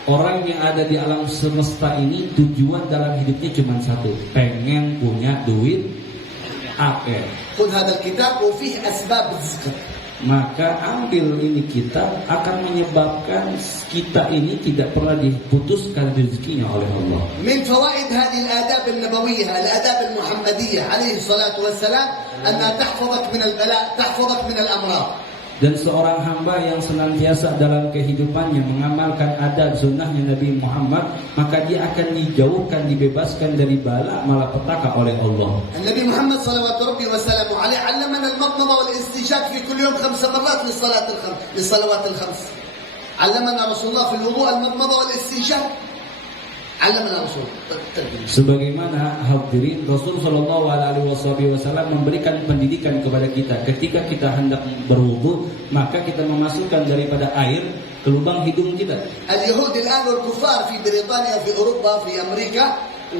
Orang yang ada di alam semesta ini tujuan dalam hidupnya cuma satu, pengen punya duit akeh. Maka ambil ini kitab, akan menyebabkan kita ini tidak pernah diputuskan rezekinya oleh Allah. Min fawaid hadhihi al-adab an-nabawiyyah, al-adab al-muhammadiyyah alaihi salatu wassalam, anna tahfazak min al-bala, tahfazak min al-amrad. Dan seorang hamba yang senantiasa dalam kehidupannya mengamalkan adab sunnahnya Nabi Muhammad, maka dia akan dijauhkan, dibebaskan dari bala malapetaka oleh Allah. Nabi Muhammad sallallahu alaihi wasallam allamana al-madmada wal-istinshaq fi kulli yawm 5 marrat lis-salawat al-khams. Allamana Rasulullah fi al-wudu' al-madmada wal-istinshaq. علمنا رسول. Sebagaimana hadirin Rasul sallallahu alaihi wasallam memberikan pendidikan kepada kita ketika kita hendak berwudu, maka kita memasukkan daripada air ke lubang hidung kita. اليهود الآن والكفار في بريطانيا في أوروبا في أمريكا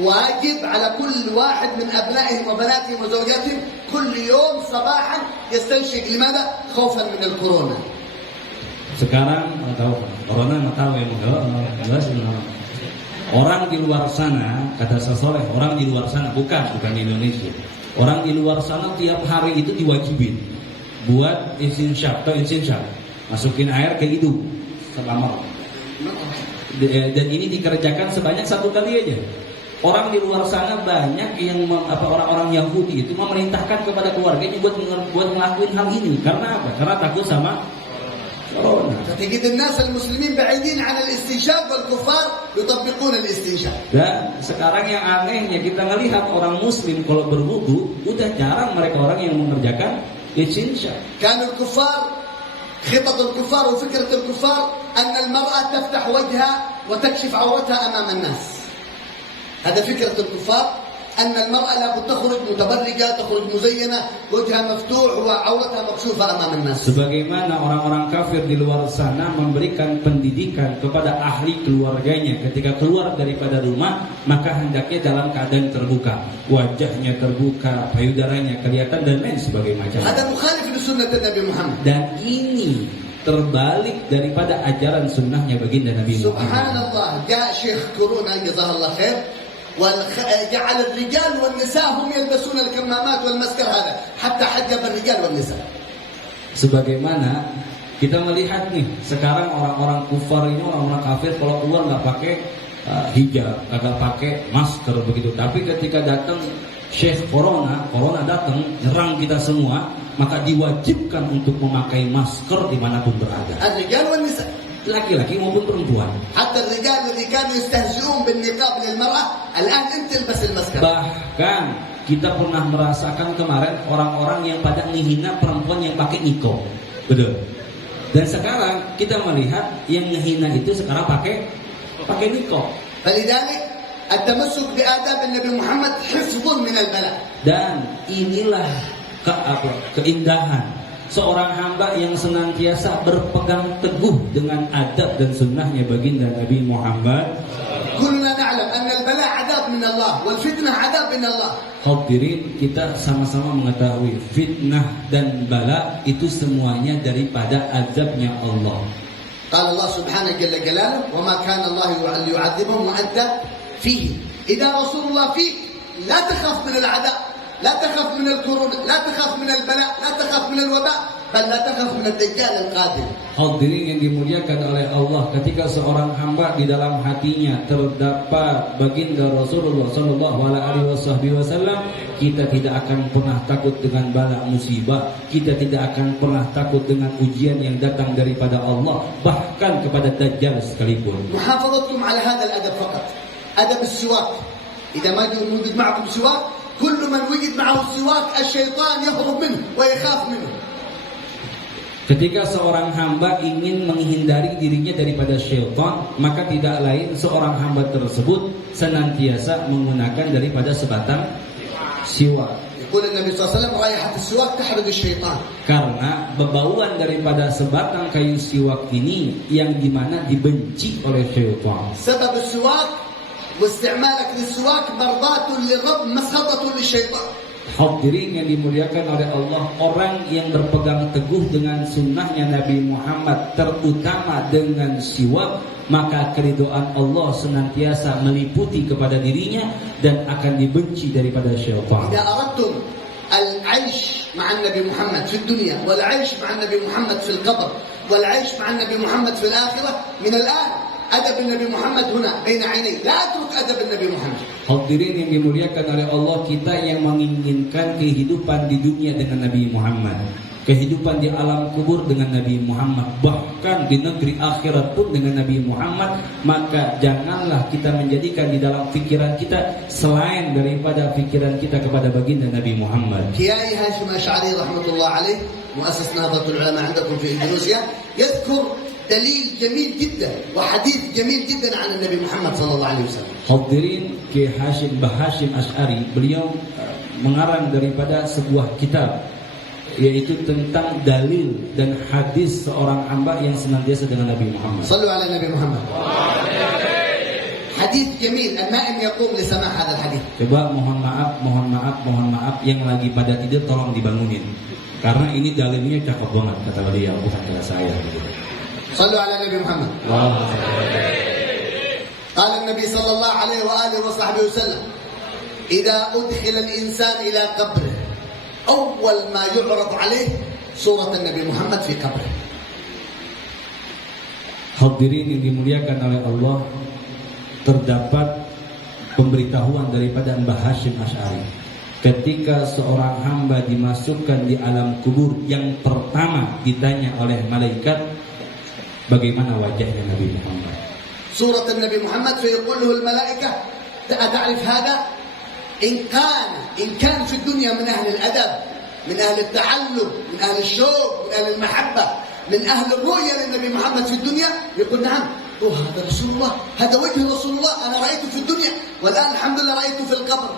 واجب على كل واحد من أبنائهم وبناتهم وزوجاتهم كل يوم صباحا يستنشق. لماذا؟ خوفا من الكورونا. Sekarang tahu corona tahu ya, jelas. Orang di luar sana, kata sesoleh, orang di luar sana bukan di Indonesia. Orang di luar sana tiap hari itu diwajibin buat istinsyak atau instinsyaq, masukin air ke hidung selama. Dan ini dikerjakan sebanyak 1 kali aja. Orang di luar sana banyak yang orang-orang Yahudi itu memerintahkan kepada keluarganya buat ngelakuin hal ini. Karena apa? Karena takut sama corona. فتجد الناس المسلمين بعيدين عن الاستنشاق والكفار يطبقون الاستنشاق. Dan sekarang yang anehnya kita melihat orang muslim kalau berwudu udah jarang mereka orang yang mengerjakan istinsyaq. كانوا الكفار خطط الكفار وفكرة الكفار أن المرأة تفتح وجهها وتكشف عورتها أمام الناس. هذا فكرة الكفار أن المرأة لابد تخرج متبرجة، تخرج مزينة، وجهها مفتوح وعورتها مكشوفة أمام الناس. Sebagaimana orang-orang kafir di luar sana memberikan pendidikan kepada ahli keluarganya ketika keluar daripada rumah, maka hendaknya dalam keadaan terbuka, wajahnya terbuka, payudaranya kelihatan dan lain sebagainya. هذا مخالف لسنة النبي محمد. Dan ini terbalik daripada ajaran sunnahnya baginda Nabi Muhammad. Subhanallah, جاء شيخ كورونا جزاه الله خير وجعل الرجال والنساء هم يلبسون الكمامات والمسكر هذا حتى حجب الرجال والنساء. Sebagaimana kita melihat nih sekarang orang-orang kufar ini, orang-orang kafir kalau keluar nggak pakai hijab, nggak pakai masker begitu. Tapi ketika datang Syekh Corona datang nyerang kita semua, maka diwajibkan untuk memakai masker dimanapun berada. الرجال والنساء. Laki-laki maupun perempuan. حتى الرجال اللي كانوا يستهزئون بالنقاب للمرأة الآن أنت البس المسكر. Bahkan kita pernah merasakan kemarin orang-orang yang pada menghina perempuan yang pakai niqab. Betul. Dan sekarang kita melihat yang menghina itu sekarang pakai niqab. فلذلك التمسك بآداب النبي محمد حفظ من البلاء. Dan inilah keindahan seorang hamba yang senantiasa berpegang teguh dengan adab dan sunnahnya baginda Nabi Muhammad. كلنا نعلم أن البلاء عذاب من الله والفتنة عذاب من الله. Hadirin, kita sama-sama mengetahui fitnah dan bala itu semuanya daripada azabnya Allah. قال الله سبحانه جل جلاله وما كان الله ليعذبهم وأنت فيه. إذا رسول الله فيك لا تخاف من العذاب، لا تخاف من الكورونا، لا تخاف من البلاء، لا تخاف من الوباء، بل لا تخاف من الدجال القادم. Hadirin yang dimuliakan oleh Allah, ketika seorang hamba di dalam hatinya terdapat baginda Rasulullah sallallahu alaihi wasallam, kita tidak akan pernah takut dengan bala musibah, kita tidak akan pernah takut dengan ujian yang datang daripada Allah, bahkan kepada dajjal sekalipun. محافظتكم على هذا الأدب فقط، أدب السواك. إذا ما وجد معكم سواك، كل من وجد معه السواك الشيطان يهرب منه ويخاف منه. Ketika seorang hamba ingin menghindari dirinya daripada syaitan, maka tidak lain seorang hamba tersebut senantiasa menggunakan daripada sebatang siwak. يقول النبي صلى الله عليه وسلم رائحة السواك تحرق الشيطان. Karena bebauan daripada sebatang kayu siwak ini yang dimana dibenci oleh syaitan. سبب السواك واستعمالك للسواك مرضاة للرب مسخطة للشيطان. Hadirin yang dimuliakan oleh Allah, orang yang berpegang teguh dengan sunnahnya Nabi Muhammad, terutama dengan siwak, maka keridhaan Allah senantiasa meliputi kepada dirinya dan akan dibenci daripada syaitan. إذا أردتم العيش مع النبي محمد في الدنيا والعيش مع النبي محمد في القبر والعيش مع النبي محمد في الآخرة، من الآن أدب النبي محمد هنا بين عيني، لا أترك أدب النبي محمد. Hadirin yang dimuliakan oleh Allah, kita yang menginginkan kehidupan di dunia dengan Nabi Muhammad, kehidupan di alam kubur dengan Nabi Muhammad, bahkan di negeri akhirat pun dengan Nabi Muhammad, maka janganlah kita menjadikan di dalam pikiran kita selain daripada pikiran kita kepada baginda Nabi Muhammad. Kiai Hashim Asy'ari rahmatullah alaih, muassis Nahdlatul Ulama عندكم في Indonesia, يذكر دليل جميل جدا وحديث جميل جدا عن النبي محمد صلى الله عليه وسلم. Hadirin, Ki Mbah Hashim Asy'ari, beliau mengarang daripada sebuah kitab yaitu tentang dalil dan hadis seorang hamba yang senantiasa dengan Nabi Muhammad. صلوا على النبي محمد. حديث جميل، النائم يقوم لسماع هذا الحديث. Coba mohon maaf yang lagi pada tidur tolong dibangunin. Karena ini dalilnya cakep banget kata beliau, bukan kata saya. صلوا على النبي محمد. قال النبي صلى الله عليه وآله وصحبه وسلم: إذا أدخل الإنسان إلى قبره أول ما يعرض عليه صورة النبي محمد في قبره. Hadirin yang dimuliakan oleh Allah, terdapat pemberitahuan daripada Mbah Hashim Asy'ari. Ketika seorang hamba dimasukkan di alam kubur, yang pertama ditanya oleh malaikat, bagaimana wajahnya Nabi Muhammad. صورة النبي محمد فيقول له الملائكة: أتعرف هذا؟ إن كان في الدنيا من أهل الأدب، من أهل التعلم، من أهل الشوق، من أهل المحبة، من أهل الرؤية للنبي محمد في الدنيا، يقول نعم، هذا رسول الله، هذا وجه رسول الله، أنا رأيته في الدنيا والآن الحمد لله رأيته في القبر.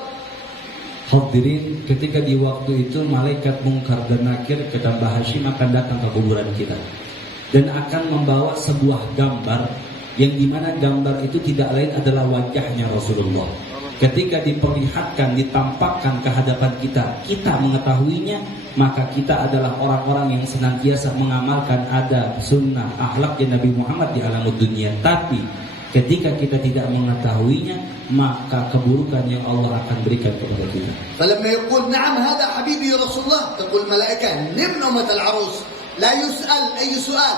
Hadirin, ketika di waktu itu malaikat Munkar dan Nakir kata Mbah Hashim akan datang ke kuburan kita dan akan membawa sebuah gambar yang dimana gambar itu tidak lain adalah wajahnya Rasulullah. Ketika diperlihatkan, ditampakkan ke hadapan kita, kita mengetahuinya, maka kita adalah orang-orang yang senantiasa mengamalkan adab, sunnah, akhlaknya Nabi Muhammad di alam dunia. Tapi ketika kita tidak mengetahuinya, maka keburukan yang Allah akan berikan kepada kita. فلما يقول نعم هذا حبيبي رسول الله، تقول الملائكة: نم نومة العروس، لا يسأل أي سؤال،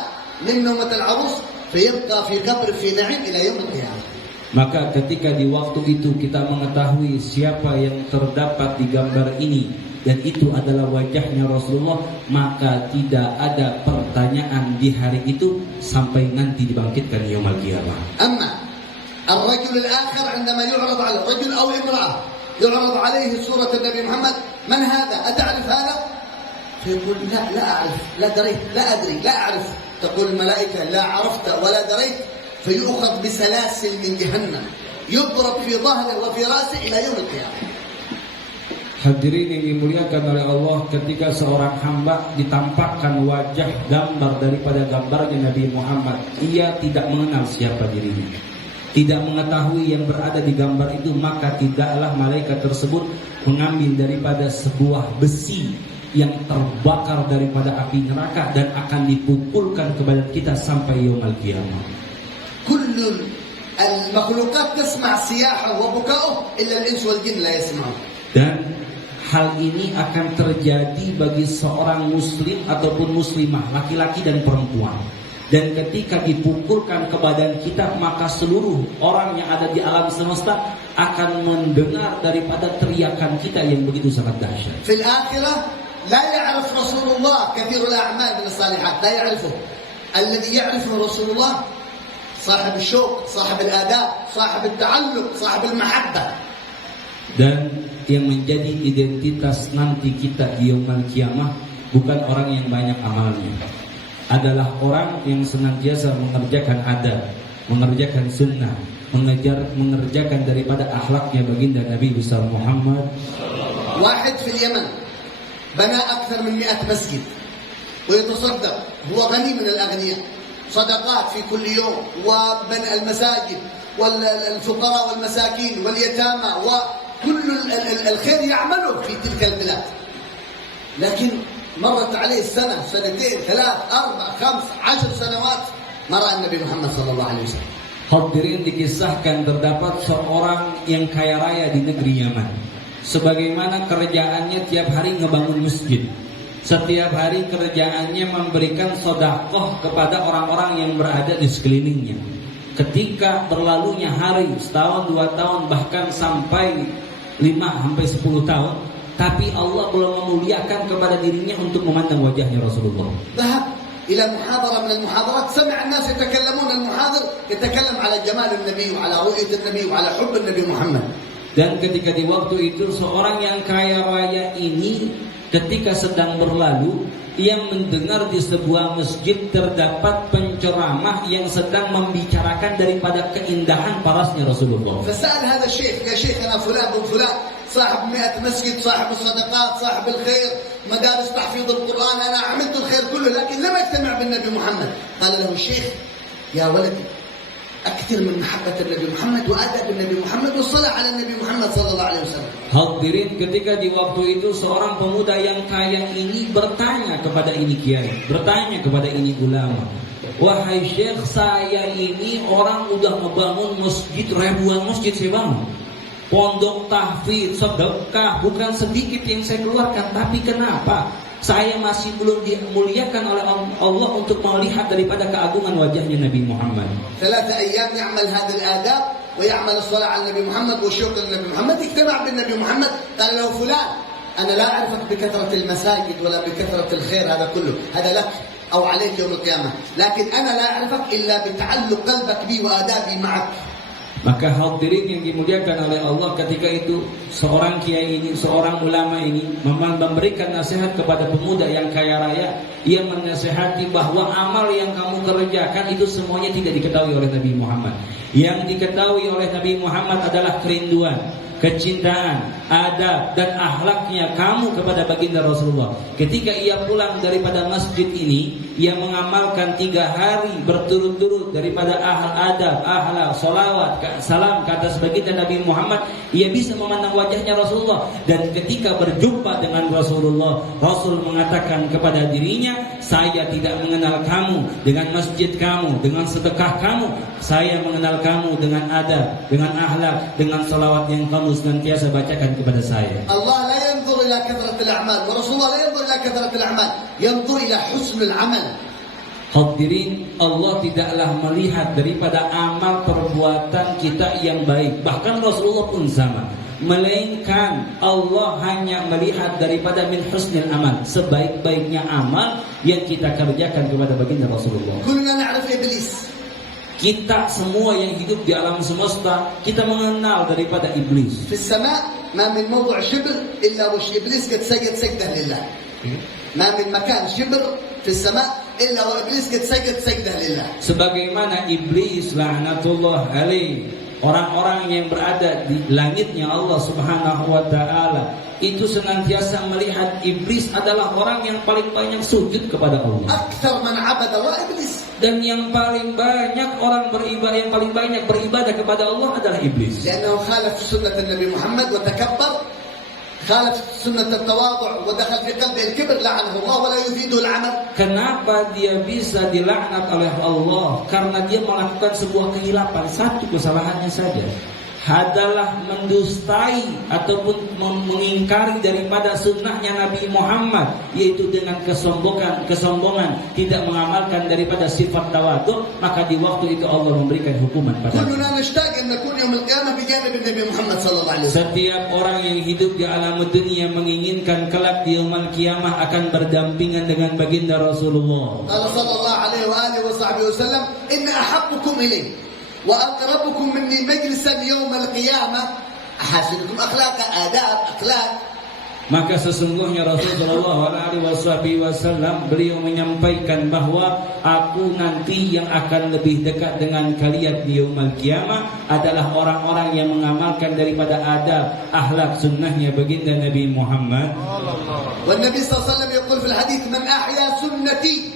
نم نومة العروس فيبقى في قبر في نعيم إلى يوم القيامة. Maka ketika di waktu itu kita mengetahui siapa yang terdapat di gambar ini dan itu adalah wajahnya Rasulullah, maka tidak ada pertanyaan di hari itu sampai nanti dibangkitkan yaumul qiyamah. أما الرجل الآخر عندما يعرض على رجل أو امرأة يعرض عليه صورة النبي محمد: من هذا؟ أتعرف هذا؟ فيقول لا أعرف، لا دريت، لا أدري، لا أعرف. تقول الملائكة: لا عرفت ولا دريت، فيؤخذ بسلاسل من جهنم يضرب في ظهره وفي رأسه إلى يوم القيامة. Hadirin yang dimuliakan oleh Allah, ketika seorang hamba ditampakkan wajah gambar daripada gambarnya Nabi Muhammad, ia tidak mengenal siapa dirinya, tidak mengetahui yang berada di gambar itu, maka tidaklah malaikat tersebut mengambil daripada sebuah besi yang terbakar daripada api neraka dan akan dipukulkan kepada kita sampai yaumul qiyamah. كل المخلوقات تسمع صياحه وبكاؤه إلا الإنس والجن لا يسمعون. Dan hal ini akan terjadi bagi seorang muslim ataupun muslimah, laki-laki dan perempuan. Dan ketika dipukulkan ke badan kita, maka seluruh orang yang ada di alam semesta akan mendengar daripada teriakan kita yang begitu sangat dahsyat. في الآخرة لا يعرف رسول الله كثير الأعمال من الصالحات، لا يعرفه. الذي يعرفه رسول الله صاحب الشوق، صاحب الآداب، صاحب التعلق، صاحب المحبة. Dan yang menjadi identitas nanti kita di yaumul qiyamah bukan orang yang banyak amalnya, adalah orang yang senantiasa mengerjakan adab, mengerjakan sunnah, mengerjakan daripada akhlaknya baginda Nabi besar Muhammad. واحد في اليمن بنى أكثر من 100 مسجد ويتصدق، هو غني من الأغنياء، صدقات في كل يوم وبنى المساجد والفقراء والمساكين واليتامى وكل الخير يعمله في تلك البلاد. لكن مرت عليه سنة، سنتين، 3، 4، 5، 10 سنوات ما رأى النبي محمد صلى الله عليه وسلم. Hadirin, dikisahkan terdapat seorang yang kaya raya di negeri Yaman. Sebagaimana kerjaannya tiap hari ngebangun masjid, setiap hari kerjaannya memberikan sedekah kepada orang-orang yang berada di sekelilingnya. Ketika berlalunya hari, setahun, 2 tahun, bahkan sampai 5-10 tahun, tapi Allah belum memuliakan kepada dirinya untuk memandang wajahnya Rasulullah. ذهب إلى محاضرة من المحاضرات، سمع الناس يتكلمون، المحاضر يتكلم على جمال النبي وعلى رؤية النبي وعلى حب النبي محمد. Dan ketika di waktu itu seorang yang kaya raya ini ketika sedang berlalu, ia mendengar di sebuah masjid terdapat penceramah yang sedang membicarakan daripada keindahan parasnya Rasulullah. فسأل هذا الشيخ يا شيخنا فلان بن فلان صاحب 100 مسجد صاحب الصدقات صاحب الخير مدارس تحفيظ القرآن أنا عملت الخير كله لكن لم أجتمع بالنبي محمد. قال له الشيخ يا ولدي أكثر من محبة النبي محمد وأدب النبي محمد والصلاة على النبي محمد صلى الله عليه وسلم. Hadirin, ketika di waktu itu seorang pemuda yang kaya ini bertanya kepada ini kiai, bertanya kepada ini ulama, wahai syekh, saya ini orang udah ngebangun masjid, ribuan masjid saya bangun, pondok tahfidz, sedekah, bukan sedikit yang saya keluarkan, tapi kenapa saya masih belum dimuliakan oleh Allah untuk melihat daripada keagungan wajahnya Nabi Muhammad. 3 أيام يعمل هذه الآداب ويعمل الصلاة على النبي محمد والشكر للنبي محمد. اجتمع بالنبي محمد قال له فلان أنا لا أعرفك بكثرة المساجد ولا بكثرة الخير هذا كله هذا لك أو عليك يوم القيامة لكن أنا لا أعرفك إلا بتعلق قلبك بي وآدابي معك. Maka hadirin yang dimuliakan oleh Allah, ketika itu seorang kiai ini, seorang ulama ini memberikan nasihat kepada pemuda yang kaya raya. Ia menasihati bahwa amal yang kamu kerjakan itu semuanya tidak diketahui oleh Nabi Muhammad. Yang diketahui oleh Nabi Muhammad adalah kerinduan, kecintaan, adab dan akhlaknya kamu kepada baginda Rasulullah. Ketika ia pulang daripada masjid ini, ia mengamalkan 3 hari berturut-turut daripada adab, akhlak, salawat, salam ke atas baginda Nabi Muhammad. Ia bisa memandang wajahnya Rasulullah, dan ketika berjumpa dengan Rasulullah, Rasul mengatakan kepada dirinya, saya tidak mengenal kamu dengan masjid kamu, dengan sedekah kamu. Saya mengenal kamu dengan adab, dengan akhlak, dengan salawat yang kamu senantiasa bacakan kepada saya. Allah la yanzur ila kathrat al-a'mal wa Rasulullah la yanzur ila kathrat al-a'mal, yanzur ila husn al-amal. Hadirin, Allah tidaklah melihat daripada amal perbuatan kita yang baik, bahkan Rasulullah pun sama, melainkan Allah hanya melihat daripada min husnil amal, sebaik-baiknya amal yang kita kerjakan kepada baginda Rasulullah. Kulluna na'rif iblis. Kita semua yang hidup di alam semesta, kita mengenal daripada iblis. Di sama ma min mawdu' shibr illa wa iblis qad sajada sajdah lillah. Ma min makan shibr fi sama illa wa iblis qad sajada sajdah lillah. Sebagaimana iblis laknatullah alaih, orang-orang yang berada di langitnya Allah Subhanahu wa taala itu senantiasa melihat iblis adalah orang yang paling banyak sujud kepada Allah. Akthar man 'abada Allah iblis. Dan yang paling banyak orang beribadah, yang paling banyak beribadah kepada Allah adalah iblis. Karena khalaf sunnah Nabi Muhammad wa takabbar, khalaf sunnah at-tawadhu' wa dakhal fi qalbi al-kibr, la'anahu Allah wa la yufidu al-'amal. Kenapa dia bisa dilaknat oleh Allah? Karena dia melakukan sebuah kehilapan, satu kesalahannya saja, adalah mendustai ataupun mengingkari daripada sunnahnya Nabi Muhammad, yaitu dengan kesombongan, tidak mengamalkan daripada sifat tawadhu, maka di waktu itu Allah memberikan hukuman pada setiap orang yang hidup di alam dunia menginginkan kelak di yaumul qiyamah akan berdampingan dengan baginda Rasulullah. Allah sallallahu alaihi wa alihi wasallam, inna ahabbukum ilayhi وأقربكم مني مجلسا يوم القيامة أحاسنكم أخلاقا آداب أخلاق. Maka sesungguhnya Rasulullah SAW beliau menyampaikan bahwa aku nanti yang akan lebih dekat dengan kalian di yaumul qiyamah adalah orang-orang yang mengamalkan daripada adab, akhlak, sunnahnya baginda Nabi Muhammad. Dan Nabi SAW yaqul fil hadits, man ahya sunnati,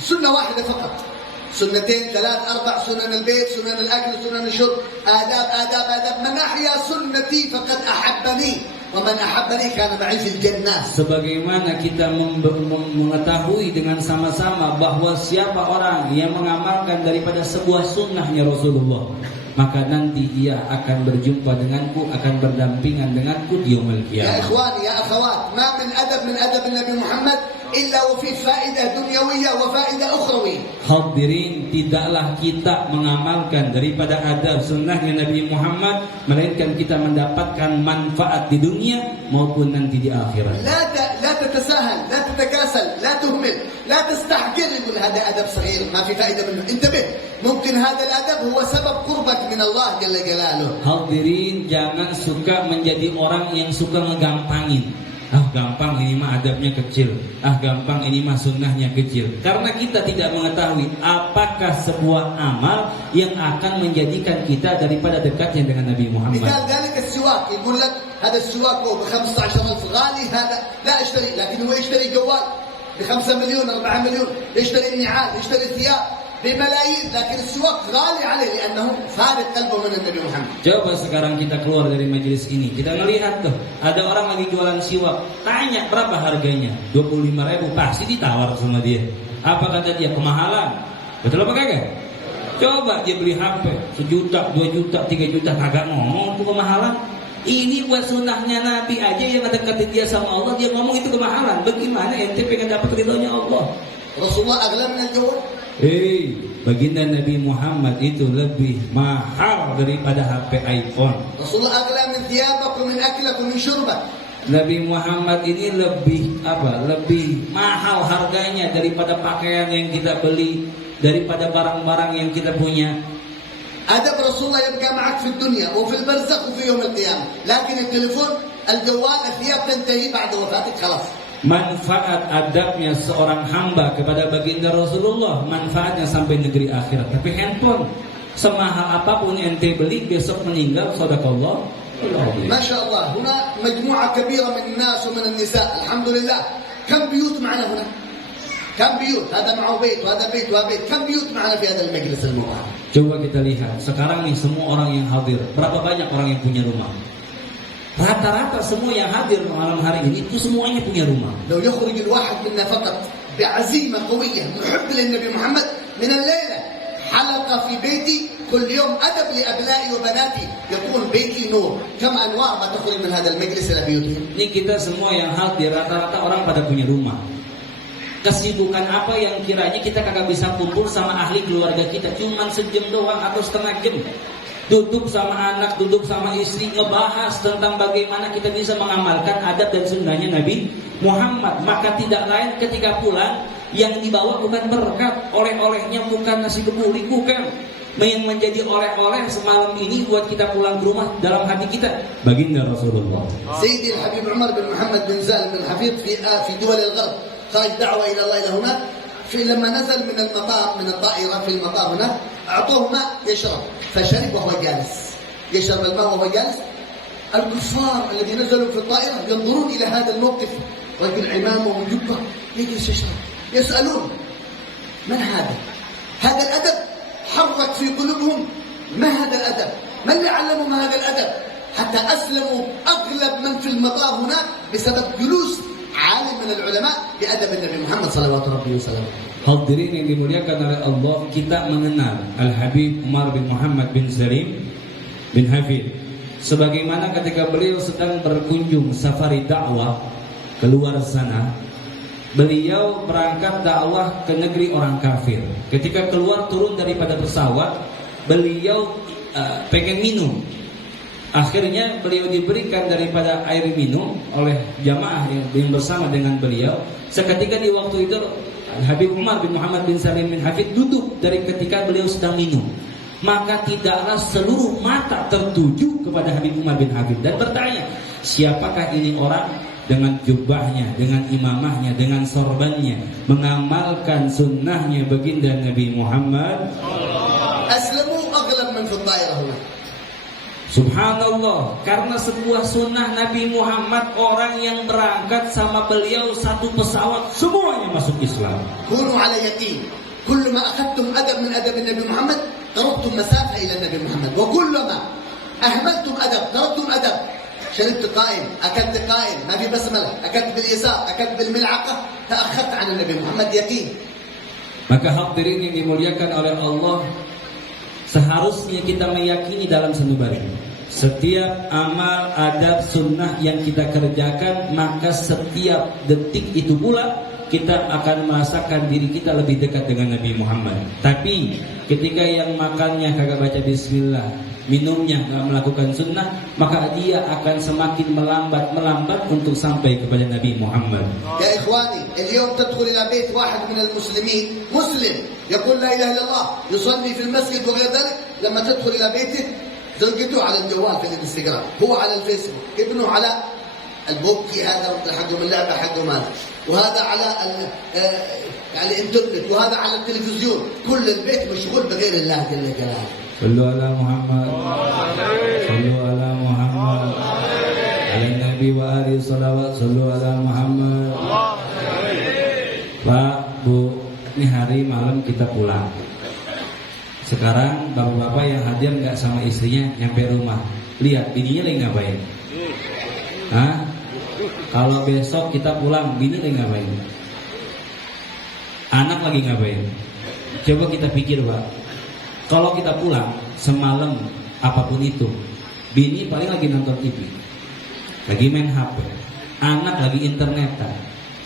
sunnah wahidah faqat, سنتين 3 4 سنن البيت سنن الأكل سنن الشرب آداب آداب آداب من أحيا سنتي فقد أحبني ومن أحبني كان معي في الجنة. Sebagaimana kita mengetahui dengan sama-sama bahwa siapa orang yang mengamalkan daripada sebuah sunnahnya Rasulullah, maka nanti ia akan berjumpa denganku, akan berdampingan denganku di yaumul qiyamah. Ya ikhwani ya akhwat, ma min adab min adab Nabi Muhammad illa wa fi faidah dunyawiyah wa faidah ukhrawiyah. Hadirin, tidaklah kita mengamalkan daripada adab sunnahnya Nabi Muhammad melainkan kita mendapatkan manfaat di dunia maupun nanti di akhirat. La tatasahal, la tatakasal, la tuhmil, la tastahqir, يقول هذا adab صغير ما في فائده منه. انتبه, mungkin هذا الادب هو سبب قربك من الله جل جلاله. Hadirin, jangan suka menjadi orang yang suka ngegampangin. Ah gampang ini mah adabnya kecil, ah gampang ini mah sunnahnya kecil. Karena kita tidak mengetahui apakah sebuah amal yang akan menjadikan kita daripada dekatnya dengan Nabi Muhammad. مثال ذلك السواك، يقول لك هذا السواك هو ب15,000 غالي، هذا لا اشتري، لكن هو يشتري جوال ب5 مليون 4 مليون، يشتري النعال، يشتري ثياب بملايين، لكن السواك غالي عليه لأنه فارق قلبه من النبي محمد. Coba sekarang kita keluar dari majelis ini, kita melihat tuh ada orang lagi jualan siwak, tanya berapa harganya, 25.000, pasti ditawar sama dia. Apa kata dia? Kemahalan. Betul apa kagak? Coba dia beli HP 1 juta, 2 juta, 3 juta, kagak ngomong itu kemahalan. Ini buat sunnahnya Nabi aja yang deketin dia sama Allah, dia ngomong itu kemahalan. Bagaimana ente pengen dapat ridhonya Allah? Rasulullah أغلى من الجوال. Baginda Nabi Muhammad itu lebih mahal daripada HP iPhone. Rasulullah أغلى من ثيابك ومن أكلك ومن شربك. Nabi Muhammad ini lebih lebih mahal harganya daripada pakaian yang kita beli, daripada barang-barang yang kita punya. أدب رسول الله يبقى معك في الدنيا وفي البرزخ وفي يوم القيامة، لكن التليفون الجوال الثياب تنتهي بعد وفاتك خلاص. Manfaat adabnya seorang hamba kepada baginda Rasulullah, manfaatnya sampai negeri akhirat. Tapi handphone semahal apapun ente beli, besok meninggal, sadaqallah. ما شاء الله هنا مجموعة كبيرة من الناس ومن النساء، الحمد لله. كم بيوت معنا هنا؟ كم بيوت؟ هذا معه بيت وهذا بيت وهذا بيت. كم بيوت معنا في هذا المجلس المبارك؟ Coba kita lihat sekarang nih semua orang yang hadir, berapa banyak orang yang punya rumah? Rata-rata semua yang hadir malam hari ini itu semuanya punya rumah. لو يخرج الواحد منا فقط بعزيمة قوية محب للنبي محمد من الليلة حلقة في بيتي كل يوم أدب لأبنائي وبناتي يكون بيتي نور، كم أنوار ما تخرج من هذا المجلس إلى بيوتهم. Ini kita semua yang hadir rata-rata orang pada punya rumah. Kesibukan apa yang kiranya kita kagak bisa kumpul sama ahli keluarga kita, cuman sejam doang atau setengah jam. Duduk sama anak, duduk sama istri, ngebahas tentang bagaimana kita bisa mengamalkan adab dan sunnahnya Nabi Muhammad. Maka tidak lain ketika pulang, yang dibawa bukan berkat, oleh-olehnya bukan nasi kebuli, bukan. Yang menjadi oleh-oleh semalam ini buat kita pulang ke rumah dalam hati kita baginda Rasulullah. Sayyidi Al-Habib Umar bin Muhammad bin Salim bin Hafid في دول الغرب خرج دعوة إلى الله إلى هناك. لما نزل من المطار من الطائرة في المطار هناك أعطوه ماء يشرب، فشرب وهو جالس، يشرب الماء وهو جالس. الكفار الذين نزلوا في الطائرة ينظرون إلى هذا الموقف، رجل عمامه وجبة يجلس يشرب، يسألون من هذا؟ هذا الأدب حرك في قلوبهم. ما هذا الأدب؟ من اللي علمهم هذا الأدب؟ حتى أسلموا أغلب من في المطار هناك بسبب جلوس عالم من العلماء بأدب النبي محمد صلوات ربي وسلامه. Hadirin yang dimuliakan oleh Allah, kita mengenal Al-Habib Umar bin Muhammad bin Salim bin Hafid sebagaimana ketika beliau sedang berkunjung safari dakwah keluar sana, beliau berangkat dakwah ke negeri orang kafir. Ketika keluar turun daripada pesawat, beliau pengen minum. Akhirnya beliau diberikan daripada air minum oleh jamaah yang bersama dengan beliau. Seketika di waktu itu Habib Umar bin Muhammad bin Salim bin Hafid duduk dari ketika beliau sedang minum. Maka tidaklah seluruh mata tertuju kepada Habib Umar bin Hafid dan bertanya, siapakah ini orang dengan jubahnya, dengan imamahnya, dengan sorbannya, mengamalkan sunnahnya baginda Nabi Muhammad. Aslamu aghlab man fi dhairah. Subhanallah, karena sebuah sunnah Nabi Muhammad, orang yang berangkat sama beliau satu pesawat semuanya masuk Islam. Kunu ala yaqin, kullu ma akhadtum adab min adab Nabi Muhammad tarabtum masafa ila Nabi Muhammad, wa kullu ma ahmaltum adab tarabtum adab. شربت قائم، أكلت قائم، ما في بسملة، أكلت باليسار، أكلت بالملعقة، تأخرت عن النبي محمد يقين. Maka hadirin yang dimuliakan oleh Allah, seharusnya kita meyakini dalam sanubari setiap amal adab sunnah yang kita kerjakan, maka setiap detik itu pula kita akan merasakan diri kita lebih dekat dengan Nabi Muhammad. Tapi ketika yang makannya kagak baca bismillah, minumnya nggak melakukan sunnah, maka dia akan semakin melambat untuk sampai kepada Nabi Muhammad. Ya ikhwani, اليوم تدخل إلى بيت واحد من المسلمين مسلم يقول لا إله إلا الله يصلي في المسجد وغير ذلك، لما تدخل إلى بيته زوجته على الجوال في الانستغرام، هو على الفيسبوك، ابنه على البوكي هذا حقهم اللعبة حقهم هذا، وهذا على يعني الانترنت، وهذا على التلفزيون، كل البيت مشغول بغير الله جل جلاله. صلوا على محمد. صلوا على محمد. على Nabi wa alihi salawat. Sallu ala Muhammad. Pak, Bu, ini hari malam kita pulang. Sekarang bapak-bapak yang hadir nggak sama istrinya nyampe rumah, lihat bininya lagi ngapain? Hah? Kalau besok kita pulang, bini lagi ngapain? Anak lagi ngapain? Coba kita pikir, Pak. Kalau kita pulang semalam apapun itu, bini paling lagi nonton TV, lagi main HP, anak lagi internetan.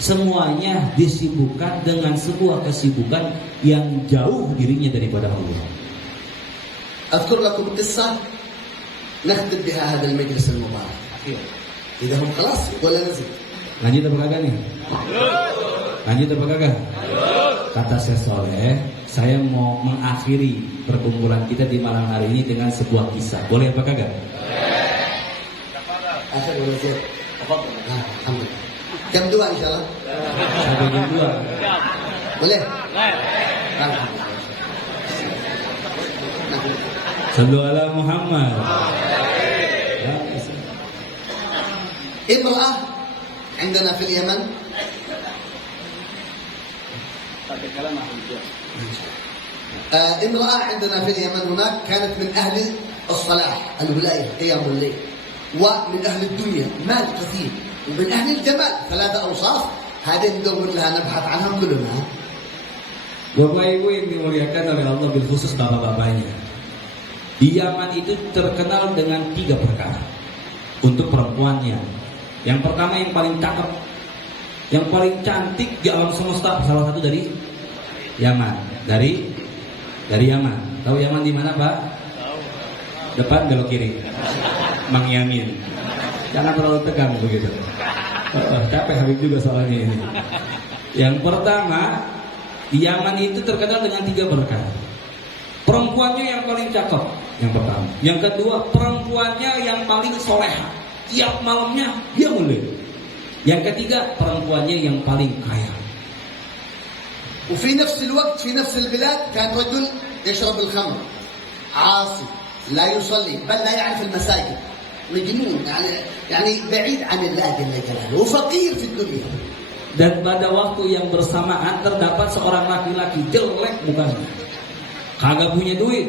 Semuanya disibukkan dengan sebuah kesibukan yang jauh dirinya daripada Allah. أذكر لكم قصة نختم بها هذا المجلس المبارك. إذا هم خلاص ولا نزل. Lanjut apa kagak nih? Lanjut apa kagak? Kata Syekh Soleh, saya mau mengakhiri perkumpulan kita di malam hari ini dengan sebuah kisah. Boleh apa kagak? آخر ولا زين؟ الحمد لله. كم دواء إن شاء الله؟ Sampai jam 2. boleh? Sallu ala Muhammad. امرأة عندنا في اليمن امرأة عندنا في اليمن هناك كانت من أهل الصلاح الولاية قيام الليل، ومن أهل الدنيا مال كثير، ومن أهل الجمال 3 أوصاف. هذه ندور لها نبحث عنها كلنا. Bapak Ibu yang dimuliakan oleh Allah, bil khusus bapak-bapaknya, di Yaman itu terkenal dengan 3 perkara untuk perempuannya. Yang pertama yang paling cakep, yang paling cantik di alam semesta, salah satu dari Yaman. Dari Yaman. Tahu Yaman di mana, Pak? Depan belok kiri. Mang Yamin. Jangan terlalu tegang begitu. Capek Habib juga soalnya ini. Yang pertama, di Yaman itu terkenal dengan 3 perkara. Perempuannya yang paling cakep, yang pertama. Yang kedua, perempuannya yang paling soleha, tiap malamnya dia mulai. Yang ketiga, perempuannya yang paling kaya. وفي نفس الوقت في نفس البلاد كان رجل يشرب الخمر، عاصي، لا يصلي، بل لا يعرف المساجد، مجنون، يعني بعيد عن الله جل جلاله، وفقير في الدنيا. Dan pada waktu yang bersamaan terdapat seorang laki-laki jelek mukanya, kagak punya duit,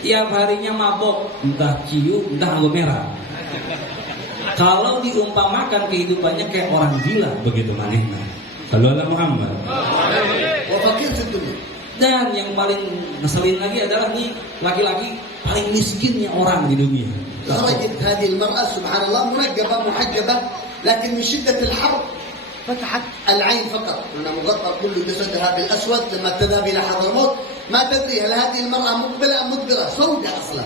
tiap harinya mabok, entah ciu, entah anggur merah. Kalau diumpamakan kehidupannya kayak orang gila begitu manehna. Kalau Allah Muhammad. وفقير في الدنيا. Dan yang paling ngeselin lagi adalah nih laki-laki paling miskinnya orang di dunia. خرجت هذه المرأة سبحان الله منقبة محجبة، لكن من شدة الحر فتحت العين فقط، لأنها مغطى كل جسدها بالأسود. لما تذهب إلى حضرموت ما تدري هل هذه المرأة مقبلة أم مدبرة، سوداء أصلا.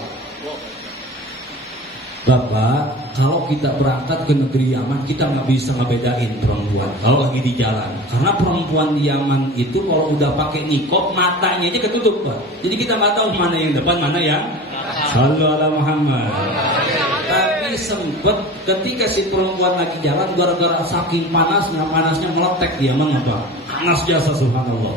Bapak, kalau kita berangkat ke negeri Yaman, kita nggak bisa ngebedain perempuan kalau lagi di jalan. Karena perempuan di Yaman itu kalau udah pakai nikob, matanya aja ketutup, Pak. Jadi kita nggak tahu mana yang depan, mana yang Sallu ala Muhammad. Tapi sempet ketika si perempuan lagi jalan, gara-gara saking panasnya meletek di Yaman, apa? Panas jasa subhanallah.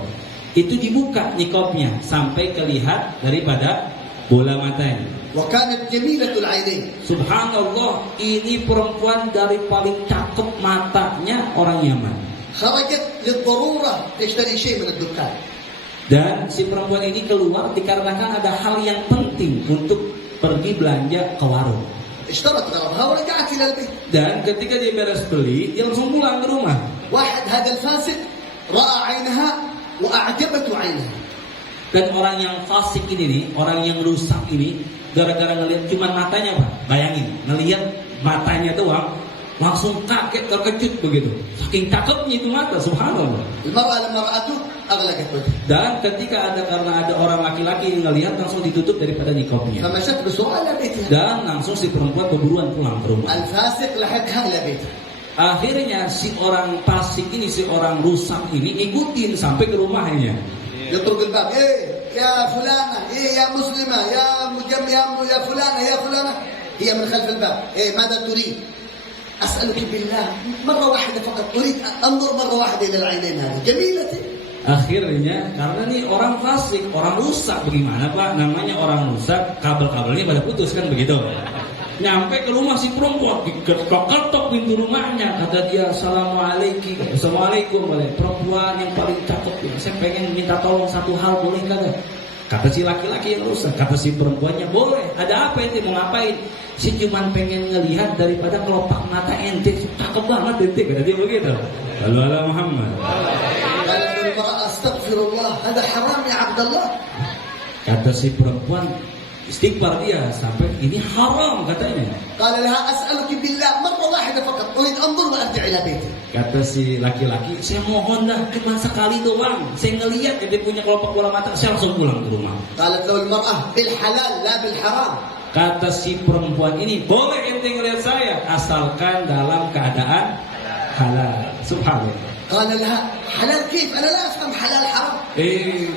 Itu dibuka nikobnya sampai kelihat daripada bola matanya. وكانت جميلة العينين. Subhanallah, ini perempuan dari paling cakep matanya orang Yaman. خرجت للضرورة تشتري شيء من الدكان. Dan si perempuan ini keluar dikarenakan ada hal yang penting untuk pergi belanja ke warung. اشترت غرضها ورجعت إلى البيت. Dan ketika dia beres beli, dia langsung pulang ke rumah. واحد هذا الفاسد رأى عينها وأعجبته عينها. Dan orang yang fasik ini nih, orang yang rusak ini, gara-gara ngelihat cuma matanya, Pak. Bayangin, ngelihat matanya doang, langsung kaget, terkejut begitu. Saking cakepnya itu mata, subhanallah. المرأة لما رأته أغلقت وجهها. Dan ketika karena ada orang laki-laki yang ngelihat, langsung ditutup daripada nikobnya. فمشت بسرعة إلى بيتها. Dan langsung si perempuan keburuan pulang ke rumah. الفاسق لحقها إلى بيتها. Akhirnya si orang fasik ini, si orang rusak ini ngikutin sampai ke rumahnya. يطرق الباب، يا فلانة، يا مسلمة، يا فلانة، هي من خلف الباب، ماذا تريد؟ أسألك بالله مرة واحدة فقط أريد أن أنظر مرة واحدة إلى العينين هذه جميلة. Akhirnya karena nih orang fasik, orang rusak, bagaimana Pak? Namanya orang rusak, kabel-kabelnya pada putus kan begitu. Nyampe ke rumah si perempuan, ketok pintu rumahnya, kata dia assalamualaikum, perempuan yang paling cakep, saya pengen minta tolong satu hal, boleh kagak? Kata si laki-laki yang rusak, kata si perempuannya, boleh. Ada apa ente mau ngapain? Si cuman pengen ngelihat daripada kelopak mata ente, cakep banget ente, kata dia begitu. Lalu ala Muhammad. Astagfirullah, ada haram ya Abdullah. Kata si perempuan, istighfar dia sampai ini haram katanya. Qala laha as'aluki billah marra wahida faqat urid anzur wa arji' ila baiti. Kata si laki-laki, saya mohon dah cuma sekali doang. Saya ngelihat dia punya kelopak bola mata, saya langsung pulang ke rumah. Qalat lahu al-mar'ah bil halal la bil haram. Kata si perempuan ini, boleh ente ngelihat saya asalkan dalam keadaan halal. Subhanallah. Qala laha halal kif? Ana la afham halal haram.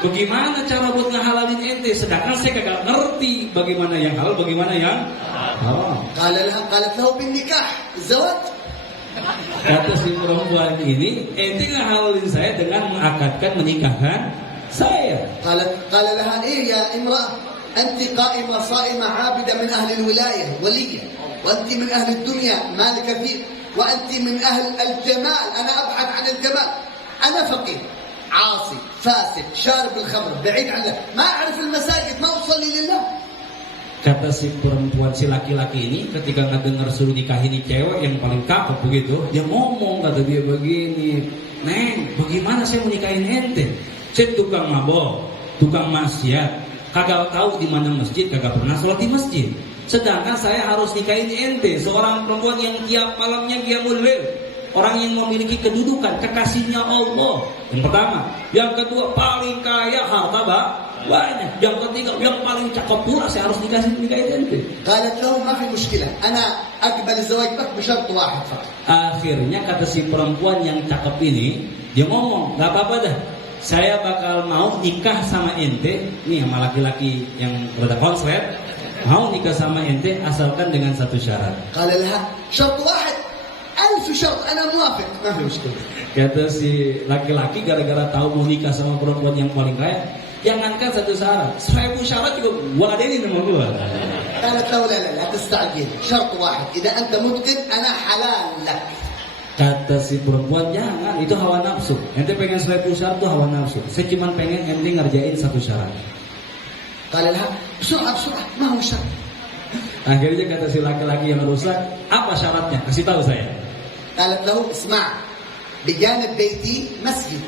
Bagaimana cara buat ngehalalin ente? Sedangkan saya kagak ngerti bagaimana yang halal, bagaimana yang haram. Qalat lahu bin nikah, zawaj. Kata si perempuan ini, ente ngehalalin saya dengan mengakadkan menikahkan saya. Qala laha ya imra'ah, anti qa'imah sa'imah 'abida min ahli al-wilayah, waliyah, wa anti min ahli ad-dunya, malik kathir. وأنت من أهل الجمال أنا أبحث عن الجمال أنا فقير عاصي فاسد شارب الخمر بعيد عن الله ما أعرف المساجد ما أصلي لله. Kata si perempuan, si laki-laki ini ketika ngedengar suruh nikahin cewek yang paling cakep begitu, dia ngomong, kata dia begini, Neng, bagaimana saya mau nikahin ente? Saya tukang mabok, tukang maksiat, kagak tahu di mana masjid, kagak pernah sholat di masjid. Sedangkan saya harus nikahin ente, seorang perempuan yang tiap malamnya qiyamul lail, orang yang memiliki kedudukan kekasihnya Allah. Yang pertama, yang kedua paling kaya, harta banyak. Yang ketiga, yang paling cakep pula, saya harus nikahin ente. Qalat lahu ma fi mushkilah, ana aqbal az-zawaj bak bi syart wahid faqat. Akhirnya kata si perempuan yang cakep ini, dia ngomong, enggak apa-apa dah. Saya bakal mau nikah sama ente, nih sama laki-laki yang rada konslet. Mau nikah sama ente asalkan dengan satu syarat. Qala laha syart wahid, 1000 syart, ana muwafiq, ma fi mushkilah. Kata si laki-laki gara-gara tahu mau nikah sama perempuan yang paling kaya, jangankan satu syarat, 1000 syarat juga gua adenin sama gua. Qalat lahu la tasta'jil, syart wahid, idza anta mutqin ana halal lak. Kata si perempuan, jangan, itu hawa nafsu. Ente pengen 1000 syarat itu hawa nafsu. Saya cuma pengen ente ngerjain satu syarat. Qala laha bsur'ah, ma huwa syart? Akhirnya kata si laki-laki yang rusak, apa syaratnya? Kasih tahu saya. Qalat lahu isma' bijanib baiti masjid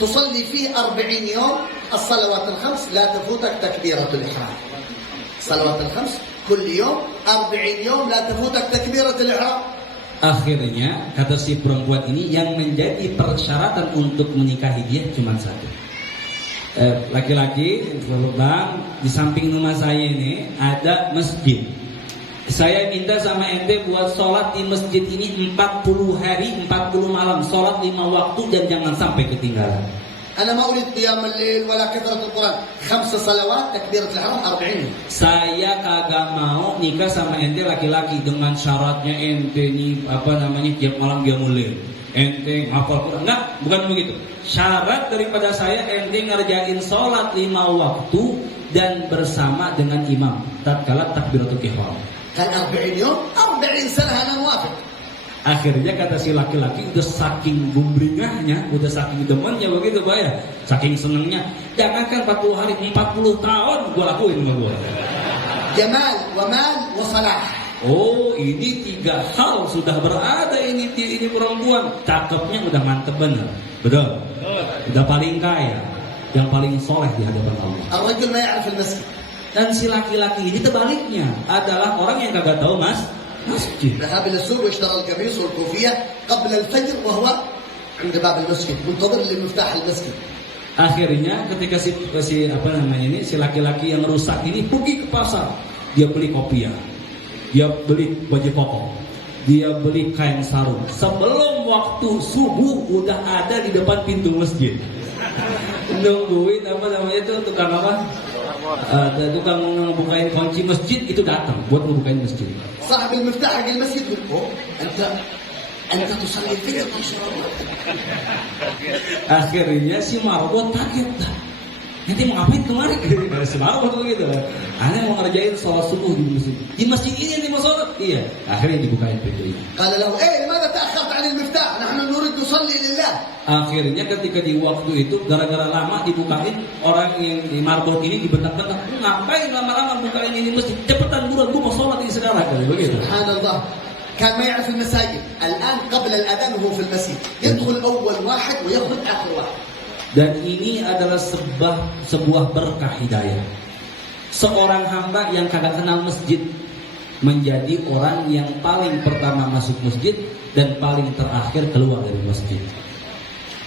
تصلي فيه 40 يوم الصلوات الخمس لا تفوتك تكبيرة الإحرام. الصلوات الخمس كل يوم 40 يوم لا تفوتك تكبيرة الإحرام. Akhirnya kata si perempuan ini yang menjadi persyaratan untuk menikahi dia cuma satu. Laki-laki, bang, di samping rumah saya ini ada masjid. Saya minta sama ente buat sholat di masjid ini 40 hari, 40 malam, sholat 5 waktu dan jangan sampai ketinggalan. Ana ma urid qiyam al-lail wala kathratul Quran. 5 salawat takbiratul ihram 40. Saya kagak mau nikah sama ente laki-laki dengan syaratnya ente nih tiap malam qiyamul lail. Ente hafal Quran. Enggak, bukan begitu. Syarat daripada saya ente ngerjain sholat 5 waktu dan bersama dengan imam tatkala takbiratul ihram. Kan 40 yom, 40 sana ana muwafiq. Akhirnya kata si laki-laki udah saking gumringahnya, udah saking demennya begitu Pak ya, saking senengnya, jangankan 40 hari, 40 tahun gua lakuin sama gua. Jamal wa mal wa salah. Oh, ini 3 hal sudah berada ini perempuan, cakepnya udah mantep bener. Betul. Udah paling kaya, yang paling soleh di hadapan Allah. Ar-rajul ma ya'rif al-masjid. Dan si laki-laki ini tebaliknya adalah orang yang kagak tahu masjid. ذهب إلى السوق واشترى القميص والكوفية قبل الفجر وهو عند باب المسجد منتظر لمفتاح المسجid. Akhirnya ketika si laki-laki yang rusak ini pergi ke pasar, dia beli kopiah, dia beli baju koko, dia beli kain sarung. Sebelum waktu subuh udah ada di depan pintu masjid. Nungguin tukang apa? tukang ngebukain kunci masjid itu datang buat ngebukain masjid. صاحب المفتاح حق المسجد يقول أنت تصلي الفجر ما شاء الله. Akhirnya si marbot kaget dah. Nanti mau ngapain kemarin? Dari si marbot begitu. Aneh mau ngerjain sholat subuh di masjid. Di masjid ini yang mau sholat? Iya. Akhirnya dibukain pintunya. قال له لماذا تأخرت عن المفتاح؟ نحن نريد نصلي لله. Akhirnya ketika di waktu itu gara-gara lama dibukain, orang yang di marbot ini dibentak-bentak, ngapain lama-lama bukain ini masjid? Cepetan buruan, gua mau sholat ini sekarang. Begitu. Subhanallah. كان ما يعرف المساجد. الآن قبل الأذان وهو في المسجد يدخل أول واحد ويخرج آخر واحد. Dan ini adalah sebuah berkah hidayah. Seorang hamba yang kagak kenal masjid menjadi orang yang paling pertama masuk masjid dan paling terakhir keluar dari masjid.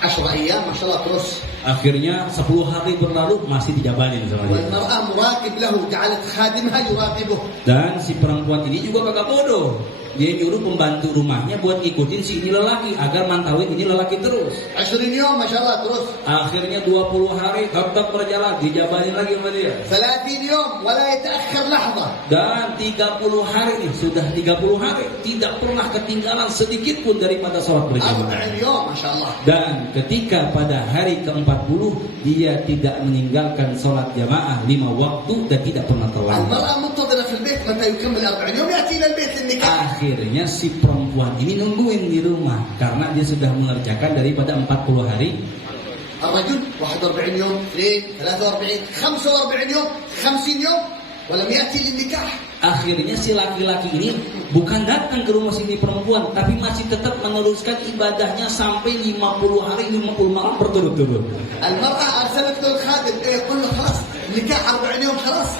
10 أيام ما شاء الله terus. Akhirnya 10 hari berlalu masih dijabanin sama dia. والمرأة مراقب له جعلت خادمها يراقبه. Dan si perempuan ini juga kagak bodoh. Dia nyuruh pembantu rumahnya buat ikutin si ini lelaki agar mantauin ini lelaki terus. 20 يوم ما شاء الله terus. Akhirnya 20 hari tetap berjalan, dijabanin lagi sama dia. 30 يوم ولا يتأخر لحظة. Dan 30 hari nih, sudah 30 hari tidak pernah ketinggalan sedikit pun daripada sholat berjamaah. 40 يوم ما شاء الله. Dan ketika pada hari ke-40 dia tidak meninggalkan sholat jamaah 5 waktu dan tidak pernah terlambat. المرأة منتظرة في البيت متى يكمل 40 يوم يأتي إلى البيت للنكاح. Akhirnya si perempuan ini nungguin di rumah karena dia sudah mengerjakan daripada 40 hari. الرجل 41 يوم 2 43 45 يوم 50 يوم ولم يأتي للنكاح. Akhirnya si laki-laki ini bukan datang ke rumah sini perempuan, tapi masih tetap meneruskan ibadahnya sampai 50 hari 50 malam berturut-turut. المرأة أرسلت له الخادم يقول له خلاص النكاح 40 يوم خلاص.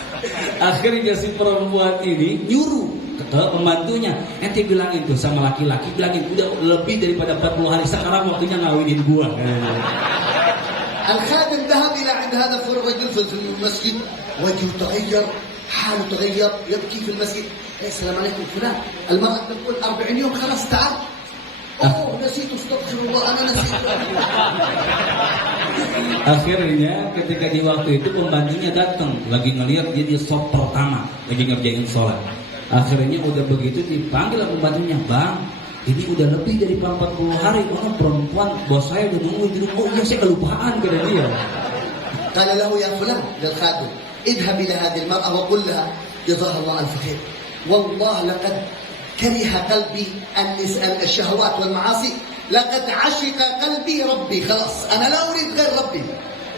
Akhirnya si perempuan ini nyuruh ke pembantunya, ente bilangin tuh sama laki-laki, bilangin udah lebih daripada 40 hari sekarang waktunya ngawinin gua. الخادم ذهب إلى عند هذا الرجل في المسجد وجهه تغير حاله تغير يبكي في المسجد. السلام عليكم فلان. المرأة تقول 40 يوم خلاص تعال. نسيت استغفر الله أنا نسيت. Akhirnya ketika di waktu itu pembantunya datang lagi ngelihat dia di shop pertama lagi ngerjain sholat. Akhirnya udah begitu dipanggil pembantunya, bang, ini udah lebih dari 40 hari, perempuan bos saya udah nunggu di rumah. Oh iya saya kelupaan kata dia. قال له يا فلان للخادم اذهب إلى هذه المرأة وقل لها جزاها الله ألف خير والله لقد كره قلبي الشهوات والمعاصي لقد عشق قلبي ربي خلاص أنا لا أريد غير ربي.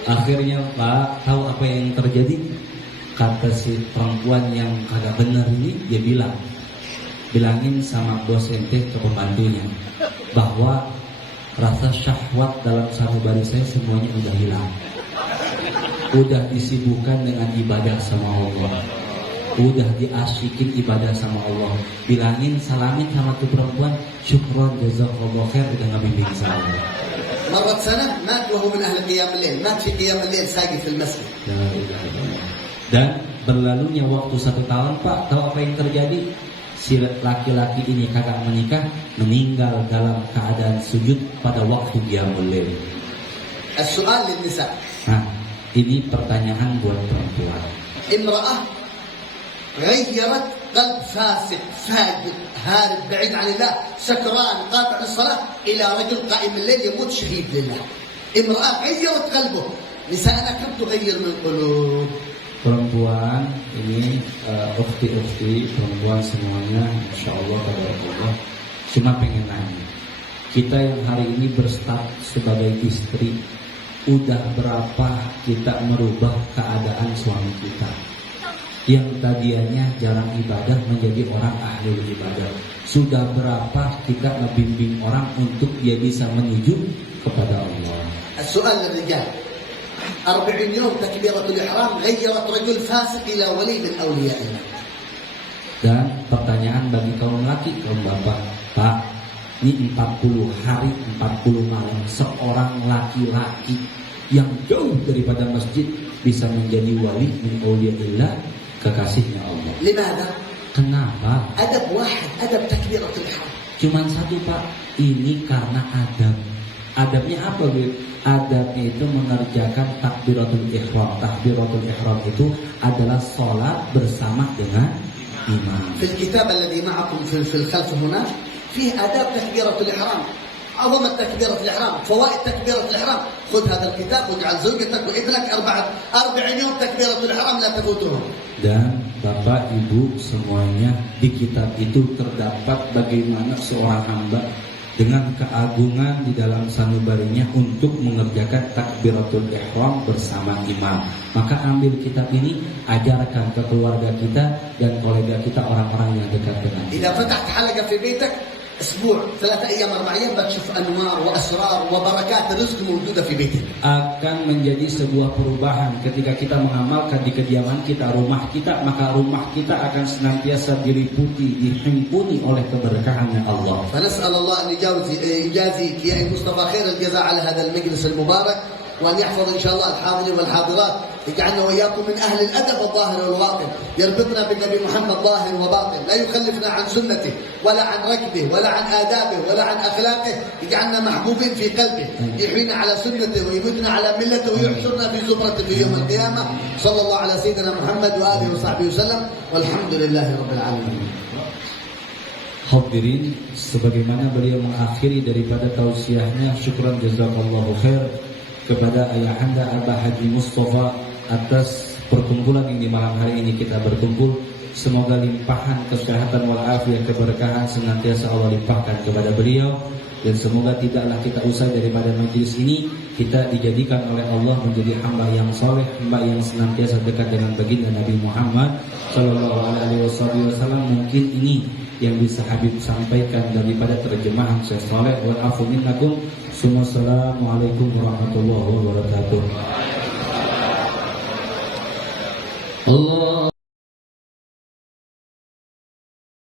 Akhirnya Pak tahu apa yang terjadi? Kata si perempuan yang kagak benar ini, dia bilangin sama bos ente ke pembantunya bahwa rasa syahwat dalam sanubari saya semuanya udah hilang. Udah disibukkan dengan ibadah sama Allah. Udah diasyikin ibadah sama Allah. Bilangin salamin sama tuh perempuan, syukron jazakallahu khair udah ngabimbing saya. مرت سنة مات وهو من أهل قيام الليل مات في قيام الليل ساقي في المسجد. Dan berlalunya waktu 1 tahun, Pak, tahu apa yang terjadi? Si laki-laki ini kagak menikah, meninggal dalam keadaan sujud pada waktu qiyamul lail. السؤال للنساء. Nah, ini pertanyaan buat perempuan. امرأة غيرت قلب فاسد فاجر هارب بعيد عن الله سكران قاطع الصلاة إلى رجل قائم الليل يموت شهيد لله. امرأة غيرت قلبه. نساءنا كم تغير من قلوب. Perempuan ini ukhti-ukhti perempuan semuanya, insya Allah tabarakallah. Cuma pengen nanya, kita yang hari ini berstatus sebagai istri, udah berapa kita merubah keadaan suami kita yang tadinya jarang ibadah menjadi orang ahli ibadah? Sudah berapa kita ngebimbing orang untuk dia bisa menuju kepada Allah? السؤال للرجال 40 يوم تكبيرة الإحرام غيرت رجل فاسق إلى ولي من أولياء الله. Dan pertanyaan bagi kaum laki, kaum bapak, Pak, ini 40 hari 40 malam seorang laki-laki yang jauh daripada masjid bisa menjadi wali min awliyaillah, kekasihnya Allah. لماذا؟ Kenapa? أدب واحد أدب تكبيرة الإحرام. Cuman satu, Pak, ini karena adab. Adabnya apa, Bu? adabnya itu mengerjakan takbiratul ihram. Takbiratul ihram itu adalah sholat bersama dengan imam. في الكتاب الذي معكم في الخلف هنا فيه آداب تكبيرة الإحرام، عظمة تكبيرة الإحرام، فوائد تكبيرة الإحرام. خذ هذا الكتاب واجعل زوجتك وابنك 40 يوم تكبيرة الإحرام لا تفوتهم. Dan Bapak Ibu semuanya, di kitab itu terdapat bagaimana seorang hamba dengan keagungan di dalam sanubarinya untuk mengerjakan takbiratul ihram bersama imam. Maka ambil kitab ini, ajarkan ke keluarga kita dan kolega kita, orang-orang yang dekat dengan kita. إذا فتحت حلقة في بيتك أسبوع 3 أيام 4 أيام بتشوف أنوار وأسرار وبركات الرزق موجودة في بيتك. Akan menjadi sebuah perubahan ketika kita mengamalkan di kediaman kita, rumah kita, maka rumah kita akan senantiasa diliputi, dihimpuni oleh keberkahannya Allah. فنسأل الله أن يجازيك يا مصطفى خير الجزاء على هذا المجلس المبارك، وأن يحفظ إن شاء الله الحاضرين والحاضرات، يجعلنا وإياكم من أهل الأدب الظاهر والباطن، يربطنا بالنبي محمد ظاهر وباطن، لا يكلفنا عن سنته ولا عن ركبه ولا عن آدابه ولا عن أخلاقه، يجعلنا محبوبين في قلبه، يحيينا على سنته ويميتنا على ملته ويحشرنا في زمرته في يوم القيامة. صلى الله على سيدنا محمد وآله وصحبه وسلم، والحمد لله رب العالمين. Hadirin, sebagaimana beliau mengakhiri daripada tausiahnya, syukran jazakallahu khair kepada Ayahanda Abah Haji Mustafa atas perkumpulan yang di malam hari ini kita berkumpul. Semoga limpahan kesehatan walafiat, keberkahan senantiasa Allah limpahkan kepada beliau, dan semoga tidaklah kita usai daripada majelis ini kita dijadikan oleh Allah menjadi hamba yang soleh, hamba yang senantiasa dekat dengan baginda Nabi Muhammad Sallallahu Alaihi Wasallam. Mungkin ini yang bisa Habib sampaikan daripada terjemahan Syekh Saleh. Wa afu minnakum. Assalamualaikum warahmatullahi wabarakatuh. Allah